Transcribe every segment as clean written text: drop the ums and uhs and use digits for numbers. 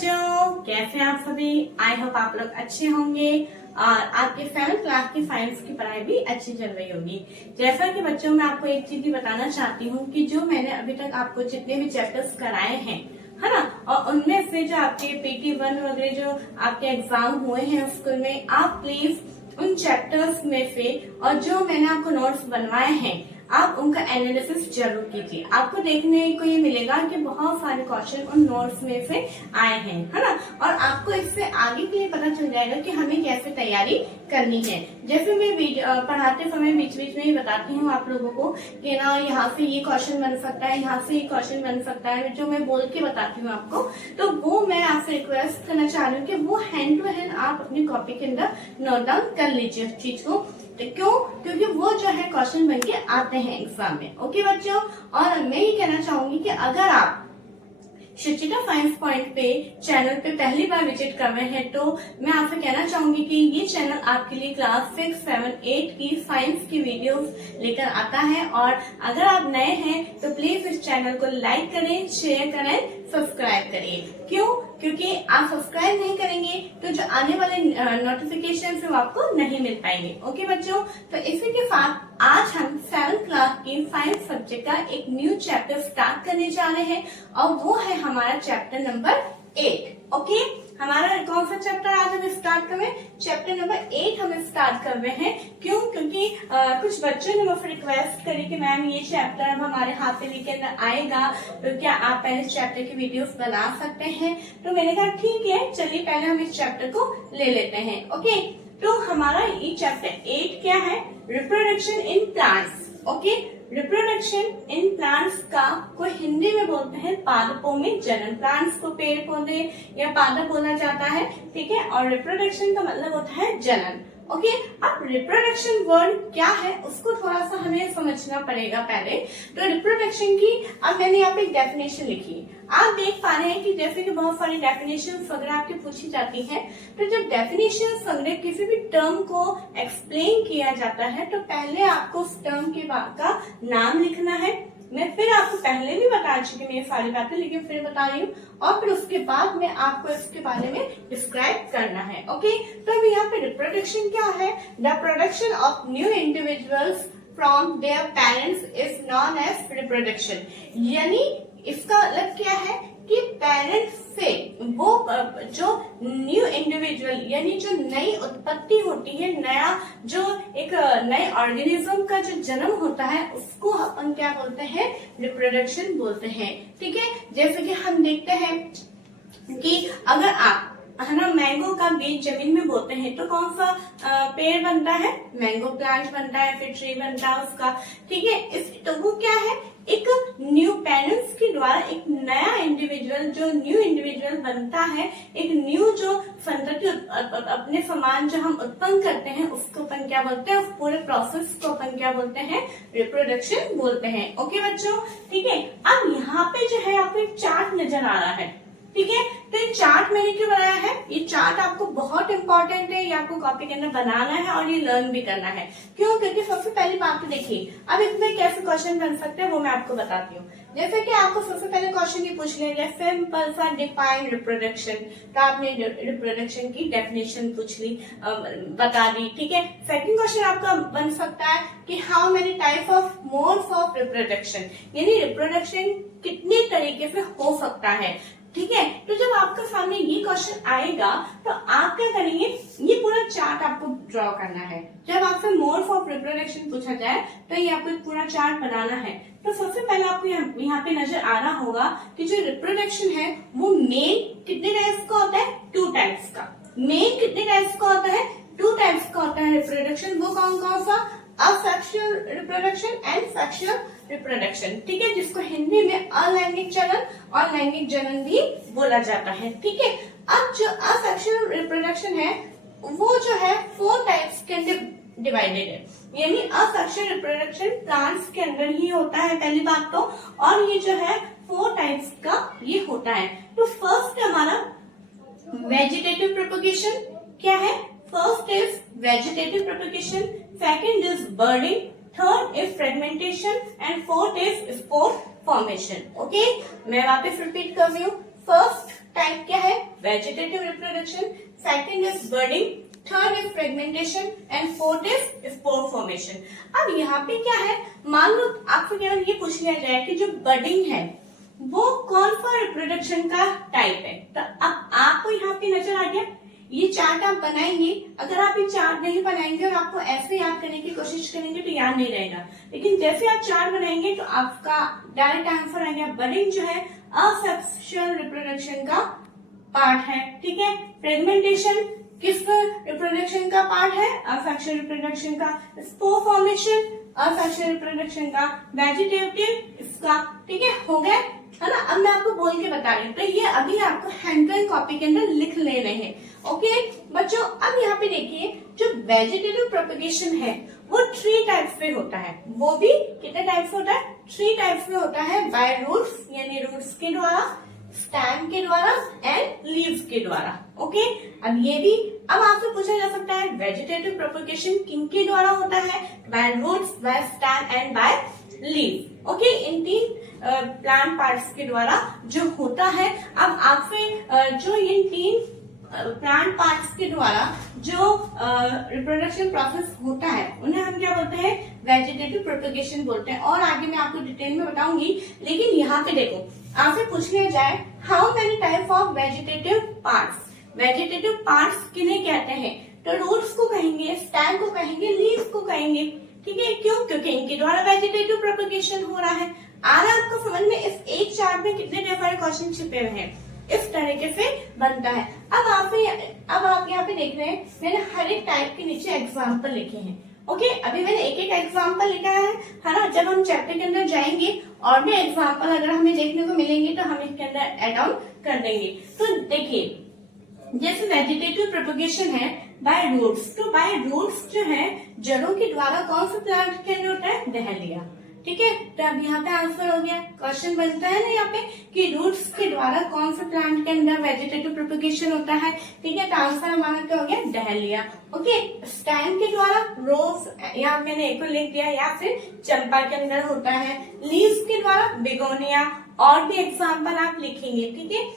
बच्चों, कैसे हैं आप सभी। आई होप आप लोग अच्छे होंगे और आपके 7th क्लास की साइंस की पढ़ाई भी अच्छी चल रही होगी। जैसा कि बच्चों, मैं आपको एक चीज भी बताना चाहती हूँ कि जो मैंने अभी तक आपको जितने भी चैप्टर्स कराए हैं, है ना, और उनमें से जो आपके PT1 वगैरह जो आपके एग्जाम हुए हैं स्कूल में, आप प्लीज उन चैप्टर्स में से और जो मैंने आपको नोट्स बनवाए हैं, आप उनका एनालिसिस जरूर कीजिए। आपको देखने को ये मिलेगा कि बहुत सारे क्वेश्चन उन नोट्स में से आए हैं, है ना, और आपको इससे आगे के लिए पता चल जाएगा कि हमें कैसे तैयारी करनी है। जैसे मैं पढ़ाते समय बीच बीच में ही बताती हूँ आप लोगों को कि ना यहाँ से ये क्वेश्चन बन सकता है, यहाँ से ये क्वेश्चन बन सकता है, जो मैं बोल के बताती हूँ आपको, तो वो मैं आपसे रिक्वेस्ट करना चाह रही हूँ कि वो हैंड टू हैंड आप अपनी कॉपी के अंदर नोट डाउन कर लीजिए उस चीज को। क्यों? क्योंकि वो जो है क्वेश्चन बन के आते हैं एग्जाम में। ओके बच्चों, और मैं ये कहना चाहूंगी कि अगर आप शिक्षिका साइंस पॉइंट पे चैनल पे पहली बार विजिट कर रहे हैं, तो मैं आपसे कहना चाहूंगी कि ये चैनल आपके लिए क्लास 6, 7, 8 की साइंस की वीडियोस लेकर आता है। और अगर आप नए हैं तो प्लीज इस चैनल को लाइक करें, शेयर करें, सब्सक्राइब करिए। क्यों? क्योंकि आप सब्सक्राइब नहीं करेंगे तो जो आने वाले नोटिफिकेशन है वो आपको नहीं मिल पाएंगे। ओके बच्चों, तो इसी के साथ आज हम 7th क्लास की साइंस सब्जेक्ट का एक न्यू चैप्टर स्टार्ट करने जा रहे हैं और वो है हमारा चैप्टर नंबर 8। ओके, हमारा कौन सा चैप्टर आज हम स्टार्ट कर रहे हैं? चैप्टर नंबर 8 हम स्टार्ट कर रहे हैं। क्यों? क्योंकि कुछ बच्चों ने मुझसे रिक्वेस्ट करी कि मैम ये चैप्टर अब हमारे हाथ से के अंदर आएगा, तो क्या आप पहले चैप्टर की वीडियोस बना सकते हैं? तो मैंने कहा ठीक है, चलिए पहले हम इस चैप्टर को ले लेते हैं। ओके, तो हमारा ये चैप्टर 8 क्या है? Reproduction in plants. Okay, reproduction in plants का को हिंदी में बोलते हैं पादपों में जनन। प्लांट्स को पेड़ पौधे या पादप बोला जाता है, ठीक है, और रिप्रोडक्शन का मतलब होता है जनन। ओके, अब रिप्रोडक्शन वर्ड क्या है उसको थोड़ा सा हमें समझना पड़ेगा पहले। तो रिप्रोडक्शन की अब मैंने यहाँ पे एक डेफिनेशन लिखी। आप देख पा रहे हैं कि जैसे कि बहुत सारी डेफिनेशन वगैरह आपकी पूछी जाती है, तो जब डेफिनेशन वगैरह किसी भी टर्म को एक्सप्लेन किया जाता है तो पहले आपको उस टर्म के का नाम लिखना है। मैं फिर आपको पहले भी बता चुकी हूँ ये सारी बातें, लेकिन फिर बता रही हूँ, और फिर उसके बाद में आपको इसके बारे में डिस्क्राइब करना है। ओके, तो अभी यहाँ पे रिप्रोडक्शन क्या है? The production of new individuals from their parents is known as reproduction. यानी इसका मतलब क्या है कि पेरेंट्स से वो जो न्यू इंडिविजुअल यानी जो नई उत्पत्ति होती है, नया जो एक नए ऑर्गेनिज्म का जो जन्म होता है, उसको अपन क्या बोलते हैं? रिप्रोडक्शन बोलते हैं। ठीक है, जैसे कि हम देखते हैं कि अगर आप, है ना, मैंगो का बीज जमीन में बोते हैं तो कौन सा पेड़ बनता है? मैंगो प्लांट बनता है, फिर ट्री बनता है उसका। ठीक है, तो वो क्या है? एक न्यू पेरेंट्स के द्वारा एक नया इंडिविजुअल, जो न्यू इंडिविजुअल बनता है, एक न्यू जो संतति अपने समान जो हम उत्पन्न करते हैं, उसको अपन क्या बोलते हैं? उस पूरे प्रोसेस को अपन क्या बोलते हैं? रिप्रोडक्शन बोलते हैं। ओके बच्चों, ठीक है, अब यहाँ पे जो है आपको एक चार्ट नजर आ रहा है। ठीक है, तो ये चार्ट मैंने क्यों बनाया है? ये चार्ट आपको बहुत इंपॉर्टेंट है, ये आपको कॉपी के अंदर बनाना है और ये लर्न भी करना है। क्यों? क्योंकि सबसे पहली बात तो देखिए, अब इसमें कैसे क्वेश्चन बन सकते हैं वो मैं आपको बताती हूँ। जैसे कि आपको सबसे पहले क्वेश्चन ये पूछ लिया जाए, सिंपल सा डिफाइन रिप्रोडक्शन, तो आपने रिप्रोडक्शन की डेफिनेशन पूछ ली, बता दी। ठीक है, सेकंड क्वेश्चन आपका बन सकता है कि how many types of modes of reproduction, यानी रिप्रोडक्शन कितने तरीके से हो सकता है। ठीक है, तो जब आपके सामने ये क्वेश्चन आएगा तो आप क्या करेंगे? ये पूरा चार्ट आपको ड्रॉ करना है। जब आपसे मोड्स ऑफ रिप्रोडक्शन पूछा जाए तो ये आपको एक पूरा चार्ट बनाना है। तो सबसे पहले आपको यहाँ पे नजर आ रहा होगा कि जो रिप्रोडक्शन है वो मेन कितने टाइप्स का होता है? 2 टाइप्स का। मेन कितने टाइप्स का होता है? 2 टाइप्स का होता है रिप्रोडक्शन। वो कौन कौन सा? Asexual reproduction and sexual reproduction. ठीक है, जिसको हिंदी में अलैंगिक जनन और लैंगिक जनन भी बोला जाता है। ठीक है, अब जो असेक्सुअल रिप्रोडक्शन है वो जो है 4 टाइप्स के अंदर डिवाइडेड है। यानी असेक्सुअल रिप्रोडक्शन प्लांट्स के अंदर ही होता है पहली बात तो, और ये जो है 4 टाइप्स का ये होता है। तो फर्स्ट हमारा वेजिटेटिव प्रोपगेशन क्या है? First is vegetative propagation, second is budding, third is fragmentation and fourth is spore formation. Okay, मैं वापस रिपीट कर रही हूँ। फर्स्ट टाइप क्या है? Vegetative reproduction, second is budding, third is fragmentation and fourth is spore formation. अब यहाँ पे क्या है, मान लो आपसे केवल ये पूछ लिया जाए कि जो बर्डिंग है वो कौन सा रिप्रोडक्शन का टाइप है, तो अब आपको यहाँ पे नजर आ गया। ये चार्ट आप बनाएंगे, अगर आप ये चार्ट नहीं बनाएंगे और आपको ऐसे याद करने की कोशिश करेंगे तो याद नहीं रहेगा, लेकिन जैसे आप चार्ट बनाएंगे तो आपका डायरेक्ट आंसर आ गया। बर्डिंग जो है असेक्सुअल रिप्रोडक्शन का पार्ट है, ठीक है। फ्रेगमेंटेशन किस रिप्रोडक्शन का पार्ट है, असेक्सुअल रिप्रोडक्शन का। स्पोर फॉर्मेशन असेक्सुअल रिप्रोडक्शन का। वेजिटेटिव इसका, ठीक है, हो गया है ना। अब मैं आपको बोल के बता रही हूँ, तो ये अभी आपको हैंड पेन कॉपी के अंदर लिख लेने हैं। ओके बच्चों, अब यहाँ पे देखिए जो वेजिटेटिव प्रोपगेशन है वो 3 टाइप्स में होता है। वो भी कितने टाइप्स होता है, 3 टाइप्स में होता है। बाय रूट्स यानी रूट्स के द्वारा, स्टैम के द्वारा एंड लीव्स के द्वारा। ओके, अब ये भी अब आपसे पूछा जा सकता है वेजिटेटिव प्रोपगेशन किन के द्वारा होता है, by roots, by stem and by leave. Okay, इन 3 प्लांट पार्ट्स के द्वारा जो होता है। अब आपसे जो इन 3 प्लांट पार्ट्स के द्वारा जो रिप्रोडक्शन प्रोसेस होता है उन्हें हम क्या बोलते हैं, वेजिटेटिव प्रोपगेशन बोलते हैं। और आगे मैं आपको डिटेल में बताऊंगी, लेकिन यहाँ पे देखो आपसे पूछ लिया जाए how many type of vegetative parts. Vegetative parts किन्हें कहते हैं, तो रूट्स को कहेंगे, स्टैम को कहेंगे, लीव्स को कहेंगे, ठीक है। क्यों, क्योंकि इनके द्वारा वेजिटेटिव प्रोपगेशन हो रहा है। आ रहा है आपको समझ में, इस एक चार्ट में कितने डिफरेंट क्वेश्चन छिपे हुए हैं, इस तरीके से बनता है। अब आप यहाँ पे देख रहे हैं मैंने हर एक टाइप के नीचे एग्जाम्पल लिखे हैं। ओके, अभी मैंने एक एक एग्जाम्पल लिखा है ना। जब हम चैप्टर के अंदर जाएंगे और भी एग्जाम्पल अगर हमें देखने को मिलेंगे तो हम इसके अंदर एड ऑन कर देंगे। तो देखिए जैसे वेजिटेटिव प्रोपगेशन है बाय रूट्स, तो बाय रूट्स जो है जड़ों के द्वारा कौन सा प्लांट के अंदर होता है, डहेलिया, ठीक है। तो अब यहाँ पे आंसर हो गया। क्वेश्चन बनता है ना यहाँ पे कि रूट्स के द्वारा कौन से प्लांट के अंदर वेजिटेटिव प्रोपगेशन होता है, ठीक है। तो आंसर हमारा क्या हो गया, डहेलिया। ओके, स्टैम के द्वारा रोज, यहाँ मैंने एक लिख दिया, या फिर चंपा के अंदर होता है। लीव्स के द्वारा बिगोनिया, और भी एग्जाम्पल आप लिखेंगे, ठीक है,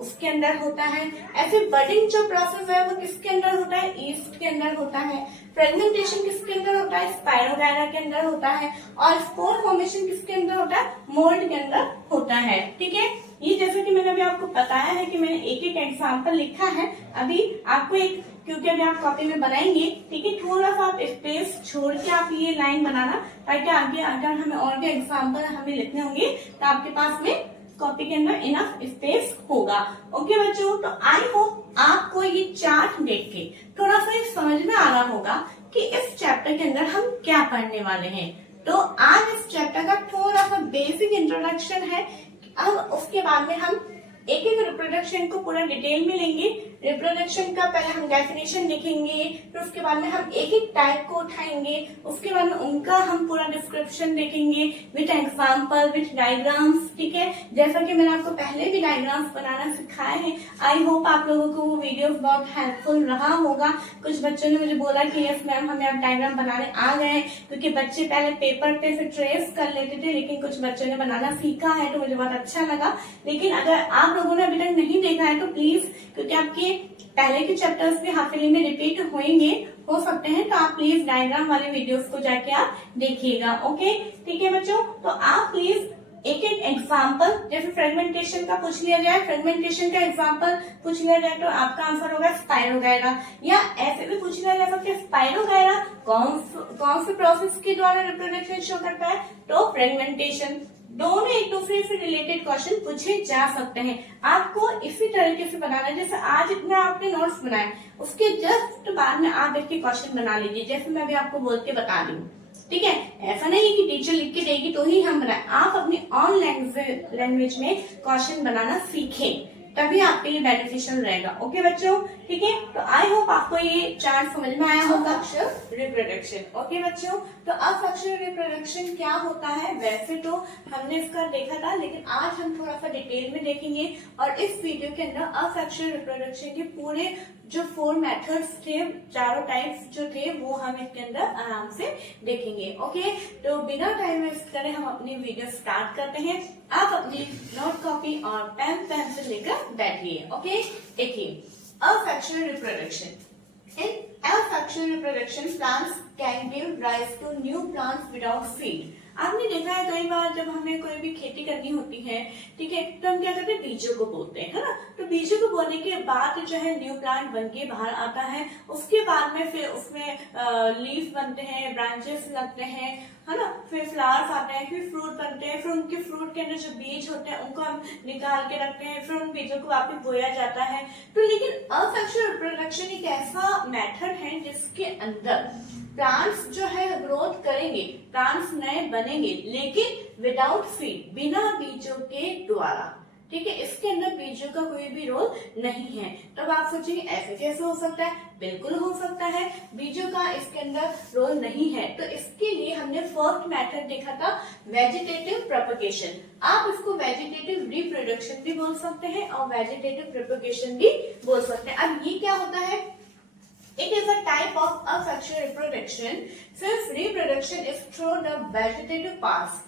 उसके अंदर होता है। ऐसे बर्डिंग जो प्रोसेस है वो किसके अंदर होता है, ईस्ट के अंदर होता है। फ्रेगमेंटेशन किसके अंदर होता है, स्पाइरोगायरा के अंदर होता है। और स्पोर फॉर्मेशन किसके अंदर होता है, मोल्ड के अंदर होता है, ठीक है। ये जैसे कि मैंने अभी आपको बताया है कि मैंने एक एक एग्जाम्पल लिखा है। अभी आपको एक, क्योंकि अभी आप कॉपी में बनाएंगे, ठीक है, थोड़ा सा आप स्पेस छोड़ के आप ये लाइन बनाना, ताकि आगे अगर हमें और भी एग्जाम्पल हमें लिखने होंगे तो आपके पास में कॉपी के अंदर इनफ स्पेस होगा। ओके बच्चों, तो आई होप आपको ये चार्ट देख के थोड़ा सा समझ में आ रहा होगा कि इस चैप्टर के अंदर हम क्या पढ़ने वाले हैं। तो आज इस चैप्टर का थोड़ा सा बेसिक इंट्रोडक्शन है। अब उसके बाद में हम एक एक रिप्रोडक्शन को पूरा डिटेल में लेंगे। रिप्रोडक्शन का पहले हम डेफिनेशन लिखेंगे, फिर उसके बाद में हम एक एक टाइप को उठाएंगे, उसके बाद में उनका हम पूरा डिस्क्रिप्शन देखेंगे विथ एग्जाम्पल, विथ डायग्राम्स, ठीक है। जैसा कि मैंने आपको पहले भी डायग्राम्स बनाना सिखाए हैं। आई होप आप लोगों को वो वीडियो बहुत हेल्पफुल रहा होगा। कुछ बच्चों ने मुझे बोला कि यस मैम हमें अब डायग्राम बनाने आ गए हैं, क्योंकि बच्चे पहले पेपर पे फिर ट्रेस कर लेते थे, लेकिन कुछ बच्चों ने बनाना सीखा है तो मुझे बहुत अच्छा लगा। लेकिन अगर आप लोगों ने अभी तक नहीं देखा है तो प्लीज, क्योंकि आपके पहले के चैप्टर्स भी हाफिली में रिपीट होंगे, हो सकते हैं, तो आप प्लीज डायग्राम वाले वीडियोस को जाके आप देखिएगा। ओके, ठीक है बच्चों, तो आप प्लीज एक एक एग्जाम्पल, जैसे फ्रेगमेंटेशन का पूछ लिया जाए, फ्रेगमेंटेशन का एग्जाम्पल पूछ लिया जाए तो आपका आंसर होगा स्पाइरोगायरा। या ऐसे भी पूछ लिया जा सकता है स्पाइरोगायरा कौन से प्रोसेस के द्वारा रिप्रोडक्शन शो करता है, तो फ्रेगमेंटेशन। दोनों एक दूसरे से रिलेटेड क्वेश्चन पूछे जा सकते हैं। आपको इसी तरीके से बनाना है, जैसे आज इतना आपने नोट्स बनाया, उसके जस्ट बाद में आप इसके क्वेश्चन बना लीजिए, जैसे मैं अभी आपको बोल के बता रही हूँ, ठीक है। ऐसा नहीं है कि टीचर लिख के देगी तो ही हम बनाए, आप अपनी ऑन लैंग्वेज में क्वेश्चन बनाना सीखें, तभी आपके लिए बेनिफिशियल रहेगा। ओके बच्चों, ठीक है। तो आई होप आपको ये चार्ट समझ में आया होगा, रिप्रोडक्शन। ओके बच्चों, तो असेक्सुअल रिप्रोडक्शन क्या होता है, वैसे तो हमने इसका देखा था, लेकिन आज हम थोड़ा सा डिटेल में देखेंगे और इस वीडियो के अंदर असेक्सुअल रिप्रोडक्शन के पूरे जो 4 मेथड्स थे, चारों टाइप्स जो थे, वो हम इसके अंदर आराम से देखेंगे। ओके, तो बिना टाइम वेस्ट करे हम अपनी वीडियो स्टार्ट करते हैं। आप अपनी नोट कॉपी और पेन पेंसिल लेकर बैठिए। ओके, देखिए asexual reproduction. In asexual reproduction, plants can give rise to new plants without seed. आपने देखा है कई बार जब हमें कोई भी खेती करनी होती है, ठीक है, तो हम क्या करते हैं, बीजों को बोते हैं, है ना। तो बीजों को बोने के बाद जो है न्यू प्लांट बन के बाहर आता है। उसके बाद में फिर उसमें लीफ बनते हैं, ब्रांचेस लगते हैं, है ना, फिर फ्लावर्स आते हैं, फिर फ्रूट बनते हैं, फिर उनके फ्रूट के अंदर जो बीज होते हैं उनको हम निकाल के रखते हैं, फिर उन बीजों को वापस बोया जाता है। तो लेकिन असेक्सुअल रिप्रोडक्शन एक ऐसा मेथड है जिसके अंदर प्लांट्स जो है ग्रोथ करेंगे, प्लांट्स नए बनेंगे, लेकिन विदाउट सीड, बिना बीजों के द्वारा, ठीक है। इसके अंदर बीजों का कोई भी रोल नहीं है। तब आप सोचेंगे ऐसे कैसे हो सकता है, बिल्कुल हो सकता है, बीजों का इसके अंदर रोल नहीं है। तो इसके लिए हमने फर्स्ट मेथड देखा था, वेजिटेटिव प्रोपगेशन। आप इसको वेजिटेटिव रिप्रोडक्शन भी बोल सकते हैं और वेजिटेटिव प्रोपगेशन भी बोल सकते हैं। अब ये क्या होता है, it is a type of asexual reproduction since reproduction is through the vegetative parts.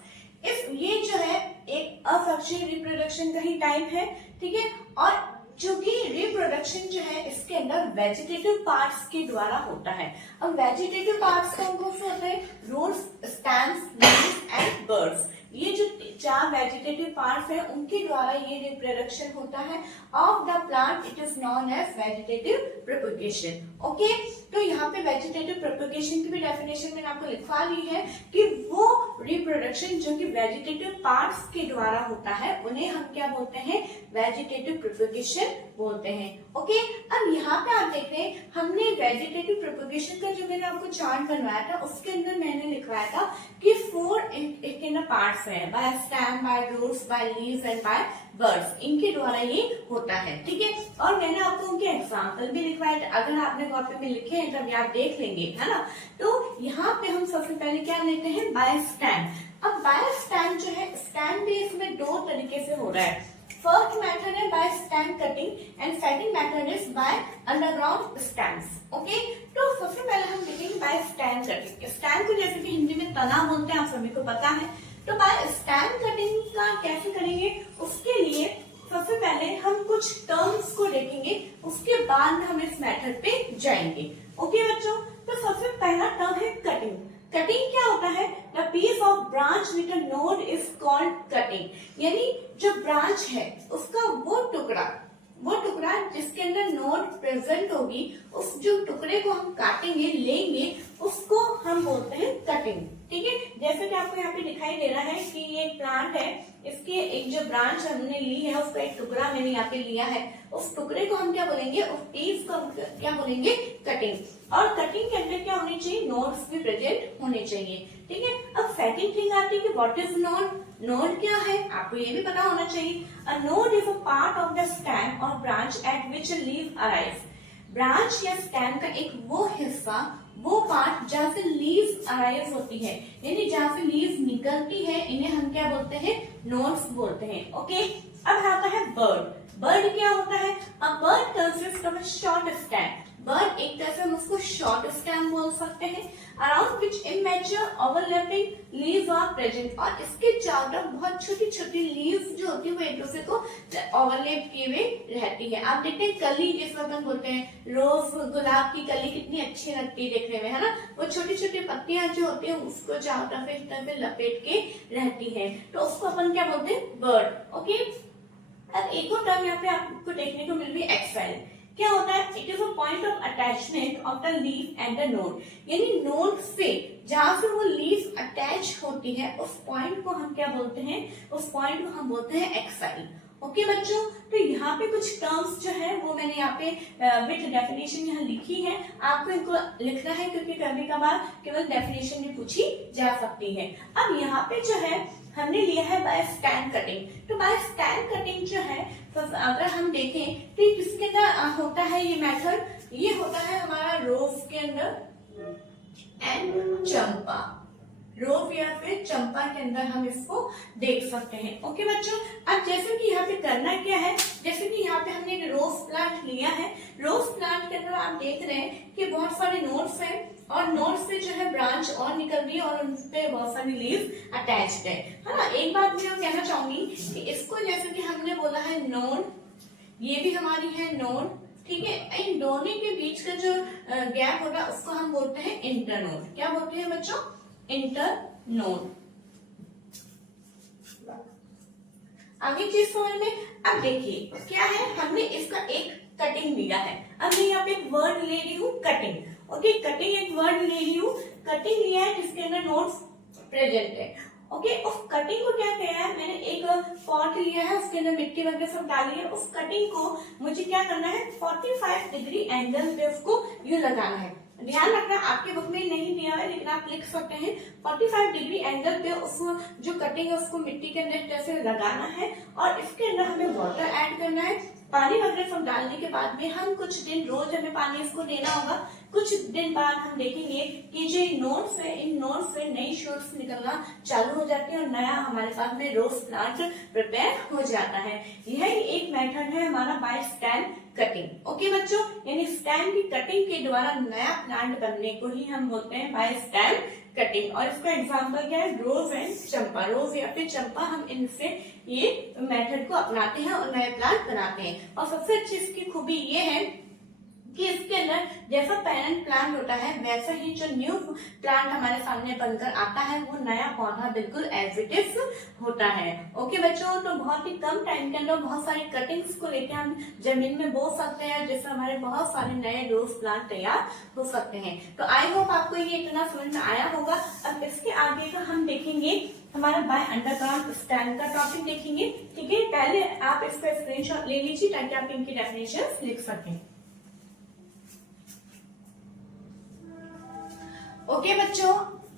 इस ये जो है एक असेक्सुअल रिप्रोडक्शन का ही टाइप है, ठीक है। और चूंकि रिप्रोडक्शन जो है इसके अंदर वेजिटेटिव पार्ट्स के द्वारा होता है। अब वेजिटेटिव पार्ट्स कौन कौन से होते हैं, roots, stems, leaves and birds. ये जो 4 वेजिटेटिव पार्ट्स हैं उनके द्वारा ये रिप्रोडक्शन होता है of the plant. It is known as vegetative propagation. Okay, तो यहाँ पे वेजिटेटिव प्रोपगेशन की भी डेफिनेशन मैंने आपको लिखवा ली है कि वो रिप्रोडक्शन जो कि वेजिटेटिव पार्ट्स के द्वारा होता है उन्हें हम क्या बोलते हैं, वेजिटेटिव प्रोपगेशन बोलते हैं। ओके, अब यहाँ पे आप देखते हैं हमने वेजिटेटिव प्रोपगेशन का जो मैंने आपको चार्ट बनवाया था उसके अंदर मैंने लिखवाया था कि 4 इन पार्ट्स है, by stem, by roots, by leaves and by birds. इनके द्वारा ये होता है, ठीक है। और मैंने आपको उनके एग्जाम्पल भी लिखवाए थे, अगर आपने कॉपी में लिखे हैं तब आप देख लेंगे, है ना। तो यहाँ पे हम सबसे पहले क्या लेते हैं, बाय स्टेम। अब बाय स्टेम जो है, स्टेम भी इसमें 2 तरीके से हो रहा है। फर्स्ट मेथड है by stem cutting and second method is by underground stems. Okay, तो सबसे पहले हम देखेंगे बाय स्टेम कटिंग। स्टेम को जैसे कि हिंदी में तना बोलते हैं, आप सभी को पता है। तो बाय स्टेम कटिंग का कैसे करेंगे, उसके लिए सबसे पहले हम कुछ टर्म्स को देखेंगे, उसके बाद हम इस मेथड पे जाएंगे। ओके बच्चों, तो सबसे पहला टर्म है कटिंग। कटिंग क्या होता है, the piece of branch with a node is called cutting. यानी जो ब्रांच है उसका वो टुकड़ा जिसके अंदर नोड प्रेजेंट होगी, उस जो टुकड़े को हम काटेंगे, लेंगे, उसको हम बोलते हैं कटिंग, ठीक है। जैसे कि आपको यहाँ पे दिखाई दे रहा है कि ये एक प्लांट है, इसके एक जो ब्रांच हमने ली है उसका एक टुकड़ा मैंने यहाँ पे लिया है, उस टुकड़े को हम क्या बोलेंगे, उस पीस को हम क्या बोलेंगे, कटिंग। और कटिंग के अंदर क्या होनी चाहिए, नोड्स भी प्रेजेंट होने चाहिए, ठीक है। अब सेकंड थिंग आती है कि व्हाट इज नोड। नोड क्या है, आपको ये भी पता होना चाहिए। A node is a part of the stem और branch at which leave arise. Branch या स्टेम का एक वो हिस्सा, वो पार्ट जहाँ से लीव्स अराइज होती है, यानी जहाँ से लीव्स निकलती है, इन्हें हम क्या बोलते हैं, नोड्स बोलते हैं। ओके, अब आता है बर्ड। बर्ड क्या होता है, a bird consist of a short stem. Bird एक तरह से हम उसको शॉर्ट स्टेम बोल सकते हैं, around which immature overlapping leaves are present. और इसके चारों तरफ बहुत छोटी छोटी लीव्स जो होती है वो एक दूसरे को ओवरलैप किए हुए रहती है। आप देखते हैं कली, जिस वक्त हम बोलते हैं रोज गुलाब की कली कितनी अच्छी लगती है देखने में, है ना। वो छोटी छोटी पत्तियां जो होती है उसको चारों तरफ इस तरह से लपेट के रहती है, तो उसको अपन क्या बोलते हैं, बर्ड। ओके, अब एक और टर्म यहाँ पे आपको देखने को मिल रही है, एक्साइल। क्या होता है, it is a point of attachment of the leaf and the node. यानी नोड से जहां से वो लीफ अटैच होती है उस पॉइंट को हम क्या बोलते हैं, उस पॉइंट को हम बोलते हैं एक्साइल। ओके बच्चों, तो यहाँ पे कुछ टर्म्स जो है वो मैंने यहाँ पे विथ डेफिनेशन यहाँ लिखी है, आपको इनको लिखना है क्योंकि कभी कभार केवल डेफिनेशन भी पूछी जा सकती है। अब यहाँ पे जो है हमने लिया है बाय स्टेम कटिंग। तो बाय स्टेम कटिंग जो है, तो अगर हम देखें तो किसके अंदर होता है ये मेथड, ये होता है हमारा रोज के अंदर एंड चंपा। रोव या फिर चंपा के अंदर हम इसको देख सकते हैं। ओके बच्चों, अब जैसे कि यहाँ पे करना क्या है, जैसे कि यहाँ पे हमने एक रोज प्लांट लिया है। रोज प्लांट के अंदर आप देख रहे हैं कि बहुत सारे नोड्स हैं और नोड्स से जो है ब्रांच और निकल रही है और उन पे बहुत सारी लीव अटैच्ड है ना। एक बात मैं कहना चाहूंगी कि इसको जैसे कि हमने बोला है नोड, ये भी हमारी है नोड, ठीक है। इन दोनों के बीच का जो गैप होगा उसको हम बोलते हैं इंटरनोड। क्या बोलते हैं बच्चों? इंटरनोड। आगे चीज समझ में। अब देखिए क्या है, हमने इसका एक कटिंग लिया है। अब मैं यहाँ पे एक वर्ड ले रही हूँ कटिंग। ओके, कटिंग एक वर्ड ले रही हूँ, कटिंग लिया है जिसके अंदर नोड्स प्रेजेंट है। ओके, उस कटिंग को क्या किया है, मैंने एक पॉट लिया है, उसके अंदर मिट्टी वगैरह सब डाली है। उस कटिंग को मुझे क्या करना है, 45 डिग्री एंगल पे उसको यूं लगाना है। ध्यान रखना आपके बुक में नहीं दिया है लेकिन आप लिख सकते हैं 45 डिग्री एंगल पे उस जो कटिंग है उसको मिट्टी के अंदर जैसे लगाना है और इसके अंदर हमें वाटर ऐड करना है। पानी वगैरह सब डालने के बाद में हम कुछ दिन रोज हमें पानी इसको देना होगा। कुछ दिन बाद हम देखेंगे कि जो नोड्स है, इन नोड्स से नई शूट्स निकलना चालू हो जाती है और नया हमारे पास में रोज प्लांट प्रिपेयर हो जाता है। यह एक मेथड है हमारा बाय स्टेम कटिंग। ओके बच्चों, यानी स्टेम की कटिंग के द्वारा नया प्लांट बनने को ही हम बोलते हैं बाय स्टेम कटिंग। और इसका एग्जांपल क्या है, रोज एंड चंपा। रोज या फिर चंपा, हम इनसे ये मेथड को अपनाते हैं और नए प्लांट बनाते हैं। और सबसे अच्छी इसकी खूबी ये है कि इसके अंदर जैसा पेरेंट प्लांट होता है वैसा ही जो न्यू प्लांट हमारे सामने बनकर आता है वो नया पौधा बिल्कुल एज इट इज होता है। ओके बच्चों, तो बहुत ही कम टाइम के अंदर बहुत सारी कटिंग्स को लेकर हम जमीन में बो सकते हैं जिससे हमारे बहुत सारे नए रोज प्लांट तैयार हो सकते हैं। तो आई होप आपको ये इतना समझ में आया होगा। अब इसके आगे का हम देखेंगे हमारा बाय अंडरग्राउंड स्टैंड का टॉपिक देखेंगे। ठीक है, पहले आप इसका स्क्रीनशॉट ले लीजिए ताकि आप इनकी डेफिनेशन लिख सकें। ओके बच्चों,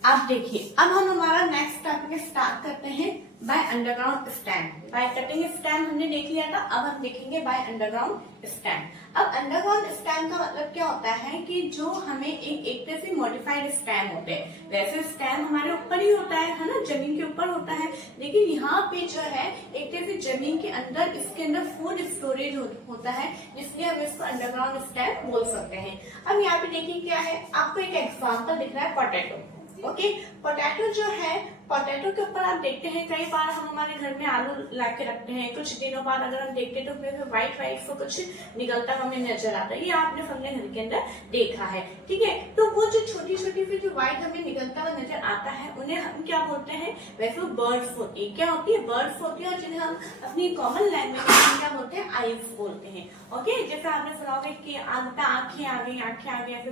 अब देखिए, अब हम हमारा नेक्स्ट टॉपिक स्टार्ट करते हैं by underground stand. By cutting stand हमने देख लिया था, अब हम देखेंगे बाय अंडरग्राउंड स्टैंड। अब अंडरग्राउंड स्टैंड का मतलब क्या होता है कि जो हमें एक तरह से मॉडिफाइड स्टैम होते हैं। वैसे स्टैम हमारे ऊपर ही होता है ना, जमीन के ऊपर होता है, लेकिन यहाँ पे जो है एक तरह से जमीन के अंदर इसके अंदर फूड स्टोरेज होता है, इसलिए हम इसको अंडरग्राउंड स्टैम बोल सकते हैं। अब यहाँ पे देखिए क्या है, आपको एक एग्जाम्पल दिख रहा है पोटैटो। ओके, पोटैटो जो है, पोटैटो के ऊपर आप देखते हैं कई बार हम हमारे घर में आलू ला के रखते हैं, कुछ दिनों बाद अगर हम देखते हैं तो फिर व्हाइट से कुछ निकलता हमें नजर आता है। ये आपने अपने घर के अंदर देखा है, ठीक है। तो वो जो छोटी छोटी सी जो व्हाइट हमें निकलता हुआ नजर आता है उन्हें हम क्या बोलते हैं, वैसे वो बर्ड्स होती है। क्या होती है? बर्ड्स होती है, और जिन्हें हम अपनी कॉमन लैंग्वेज में क्या बोलते हैं, आईज बोलते हैं। ओके, जैसे आपने सुना होगा कि आंखें आ गई, आंखें आ गई, ऐसे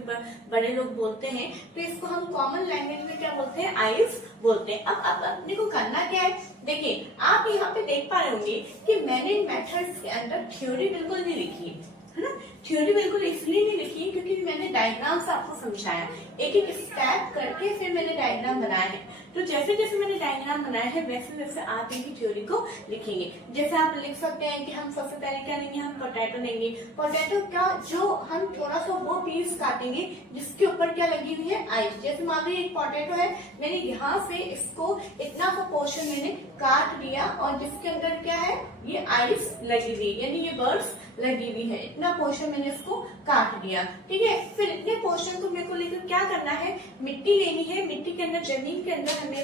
बड़े लोग बोलते हैं, तो इसको हम कॉमन लैंग्वेज में क्या बोलते हैं, आईज बोलते हैं। अब अपने को करना क्या है, देखिए आप यहाँ पे देख पा रहे होंगे कि मैंने इन मेथड्स के अंदर थ्योरी बिल्कुल नहीं लिखी है ना। थ्योरी बिल्कुल इसलिए नहीं लिखी क्योंकि मैंने डायग्राम से आपको समझाया, एक एक स्टेप करके फिर मैंने डायग्राम बनाया है। तो जैसे जैसे मैंने डायग्राम बनाया है वैसे वैसे आप इनकी थ्योरी को लिखेंगे। जैसे आप लिख सकते हैं कि हम सबसे पहले क्या लेंगे, हम पोटैटो लेंगे। पोटैटो का जो हम थोड़ा सा वो पीस काटेंगे जिसके ऊपर क्या लगी हुई है, आइस। जैसे मान लीजिए एक पोटैटो है, मैंने यहाँ से इसको इतना सा पोर्शन मैंने काट दिया और जिसके अंदर क्या है, ये आइस लगी हुई, यानी ये बर्ड्स लगी हुई है। इतना पोर्शन मैंने इसको काट दिया, ठीक है। फिर इतने पोर्शन को मेरे को लेकर क्या करना है, मिट्टी लेनी है। मिट्टी के अंदर, जमीन के अंदर हमें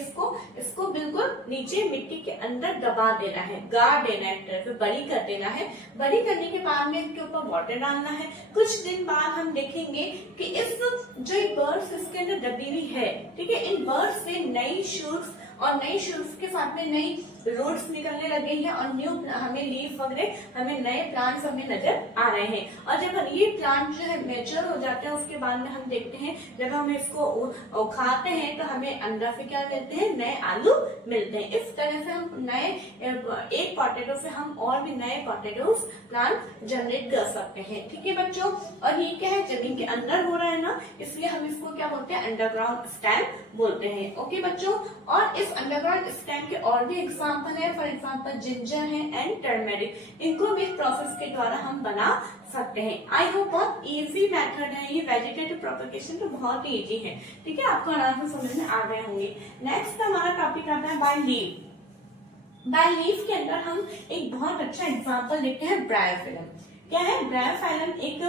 इसको बिल्कुल नीचे मिट्टी के अंदर दबा देना है, गाड़ देना है, एक तरह से बड़ी कर देना है। बड़ी करने के बाद में इसके ऊपर वाटर डालना है। कुछ दिन बाद हम देखेंगे कि इस जो बर्ड्स इसके अंदर दबी हुई है, ठीक है, इन बर्ड्स से नई शूट्स और नई शूट्स के साथ में नई रूट्स निकलने लगे हैं और न्यू हमें लीफ वगैरह, हमें नए प्लांट्स हमें नजर आ रहे हैं। और जब ये प्लांट जो है मेच्योर हो जाते हैं उसके बाद में हम देखते हैं जब हम इसको उखाड़ते हैं तो हमें अंदर से क्या मिलते हैं, नए आलू मिलते हैं। इस तरह से हम नए एक पोटैटो से हम और भी नए पोटैटोस प्लांट जनरेट कर सकते हैं, ठीक है बच्चों। और ये क्या है, जमीन के अंदर हो रहा है ना, इसलिए हम इसको क्या बोलते हैं, अंडरग्राउंड स्टैम बोलते हैं। ओके बच्चों, और इस अंडरग्राउंड स्टैम के और भी एग्जाम्पल एग्जांपल है, फॉर एग्जांपल जिंजर है एंड टर्मेरिक, इनको भी इस प्रोसेस के द्वारा हम बना सकते हैं। आई होप बहुत इजी मेथड है ये वेजिटेटिव प्रोपगेशन, तो बहुत ही इजी है, ठीक है, आपको आराम से समझ में आ गए होंगे। नेक्स्ट हमारा टॉपिक आता है बाय लीफ। बाय लीफ के अंदर हम एक बहुत अच्छा एग्जांपल देखते हैं ब्रायोफिलम। क्या है ब्रायोफाइलम? एक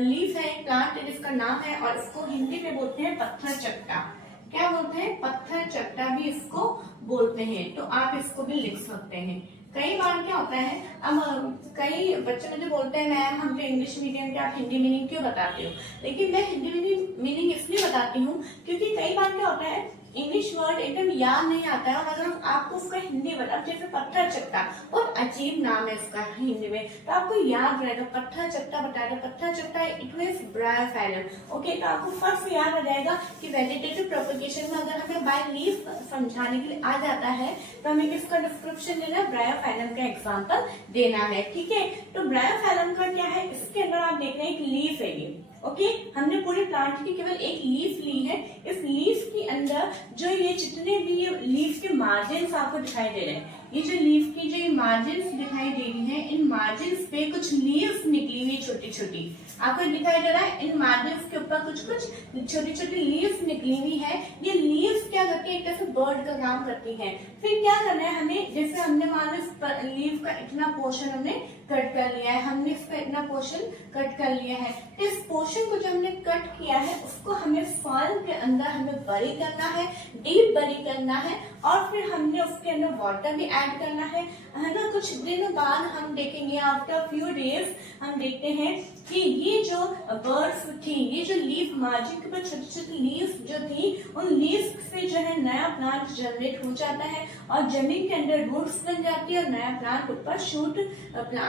लीफ है, एक प्लांट है जिसका नाम है, और इसको हिंदी में बोलते हैं पत्थर चट्टा। क्या बोलते हैं? पत्थर चट्टा भी इसको बोलते हैं, तो आप इसको भी लिख सकते हैं। कई बार क्या होता है, अब कई बच्चे मुझे बोलते हैं मैम हम तो इंग्लिश मीडियम के, आप हिंदी मीनिंग क्यों बताते हो? लेकिन मैं हिंदी मीनिंग इसलिए बताती हूँ क्योंकि कई बार क्या होता है इंग्लिश वर्ड एकदम याद नहीं आता है, और अगर आपको उसका हिंदी बता, जैसे पत्थर चट्टा बहुत अजीब नाम है इसका हिंदी में, तो आपको याद रहेगा पत्थर चट्टा बताएगा, पत्थर चट्टा इट मींस ब्रायोफाइलम। ओके, तो आपको फर्स्ट याद आ जाएगा कि वेजिटेटिव प्रोपगेशन में अगर हमें बाय लीफ समझाने के लिए आ जाता है तो हमें किसका डिस्क्रिप्शन देना है? ब्रायोफाइलम का एग्जाम्पल देना है, ठीक है। तो ब्रायोफाइलम का क्या है, इसके अंदर आप देख रहे हैं एक लीफ है ये, ओके, हमने पूरे प्लांट की केवल एक लीफ ली है। इस लीफ के अंदर जो ये जितने भी ये लीफ के मार्जिन्स आपको दिखाई दे रहे हैं, ये जो लीफ की जो ये मार्जिन्स दिखाई दे रही हैं, इन मार्जिन्स पे कुछ लीव्स निकली हुई छोटी छोटी आपको दिखाई दे रहा है। इन मार्जिन्स के ऊपर कुछ कुछ छोटी छोटी लीव्स निकली हुई है। ये लीव्स क्या करती है? एक तरह से बर्ड का काम करती है। फिर क्या करना है हमें, जैसे हमने मान लो लीव का इतना पोर्शन हमने कट कर लिया है, हमने इसका इतना पोर्शन कट कर लिया है, इस पोर्शन को जो हमने कट किया है उसको हमें सॉइल के अंदर हमें बरी करना है, डीप बरी करना है, और फिर हमने उसके अंदर वाटर भी ऐड करना है ना। कुछ दिन बाद हम देखेंगे, आफ्टर फ्यू डेज हम देखते हैं कि ये जो बर्ड्स थी, ये जो लीफ मार्जिन के ऊपर छोटी छोटी लीव्स जो थी, उन लीव्स से जो है नया प्लांट जनरेट हो जाता है, और जमीन के अंदर रूट्स बन जाती है, और नया प्लांट ऊपर शूट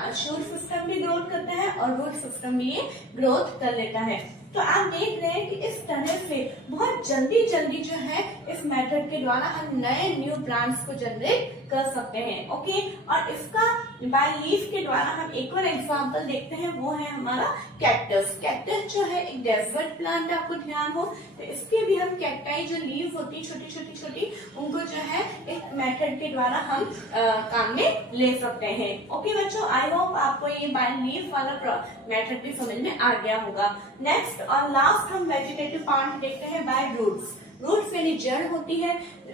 सिस्टम भी ग्रोथ करता है, और रूट सिस्टम भी ये ग्रोथ कर लेता है। तो आप देख रहे हैं कि इस तरह से बहुत जल्दी जल्दी जो है इस मेथड के द्वारा हम नए न्यू प्लांट्स को जनरेट कर सकते हैं, ओके। और इसका बाय लीफ के द्वारा हम एक और एग्जांपल देखते हैं, वो है हमारा कैक्टस। कैक्टस जो है एक डेजर्ट प्लांट, आपको ध्यान हो, तो इसके भी हम कैक्टाई जो लीव होती छोटी छोटी छोटी, उनको जो है एक मेथड के द्वारा हम काम में ले सकते हैं, ओके बच्चों। आई होप आपको ये बाय लीफ वाला मेथड भी समझ में आ गया होगा। नेक्स्ट और लास्ट हम वेजिटेटिव पार्ट देखते हैं बाय रूट्स। रूट्स यानी जड़ होती है।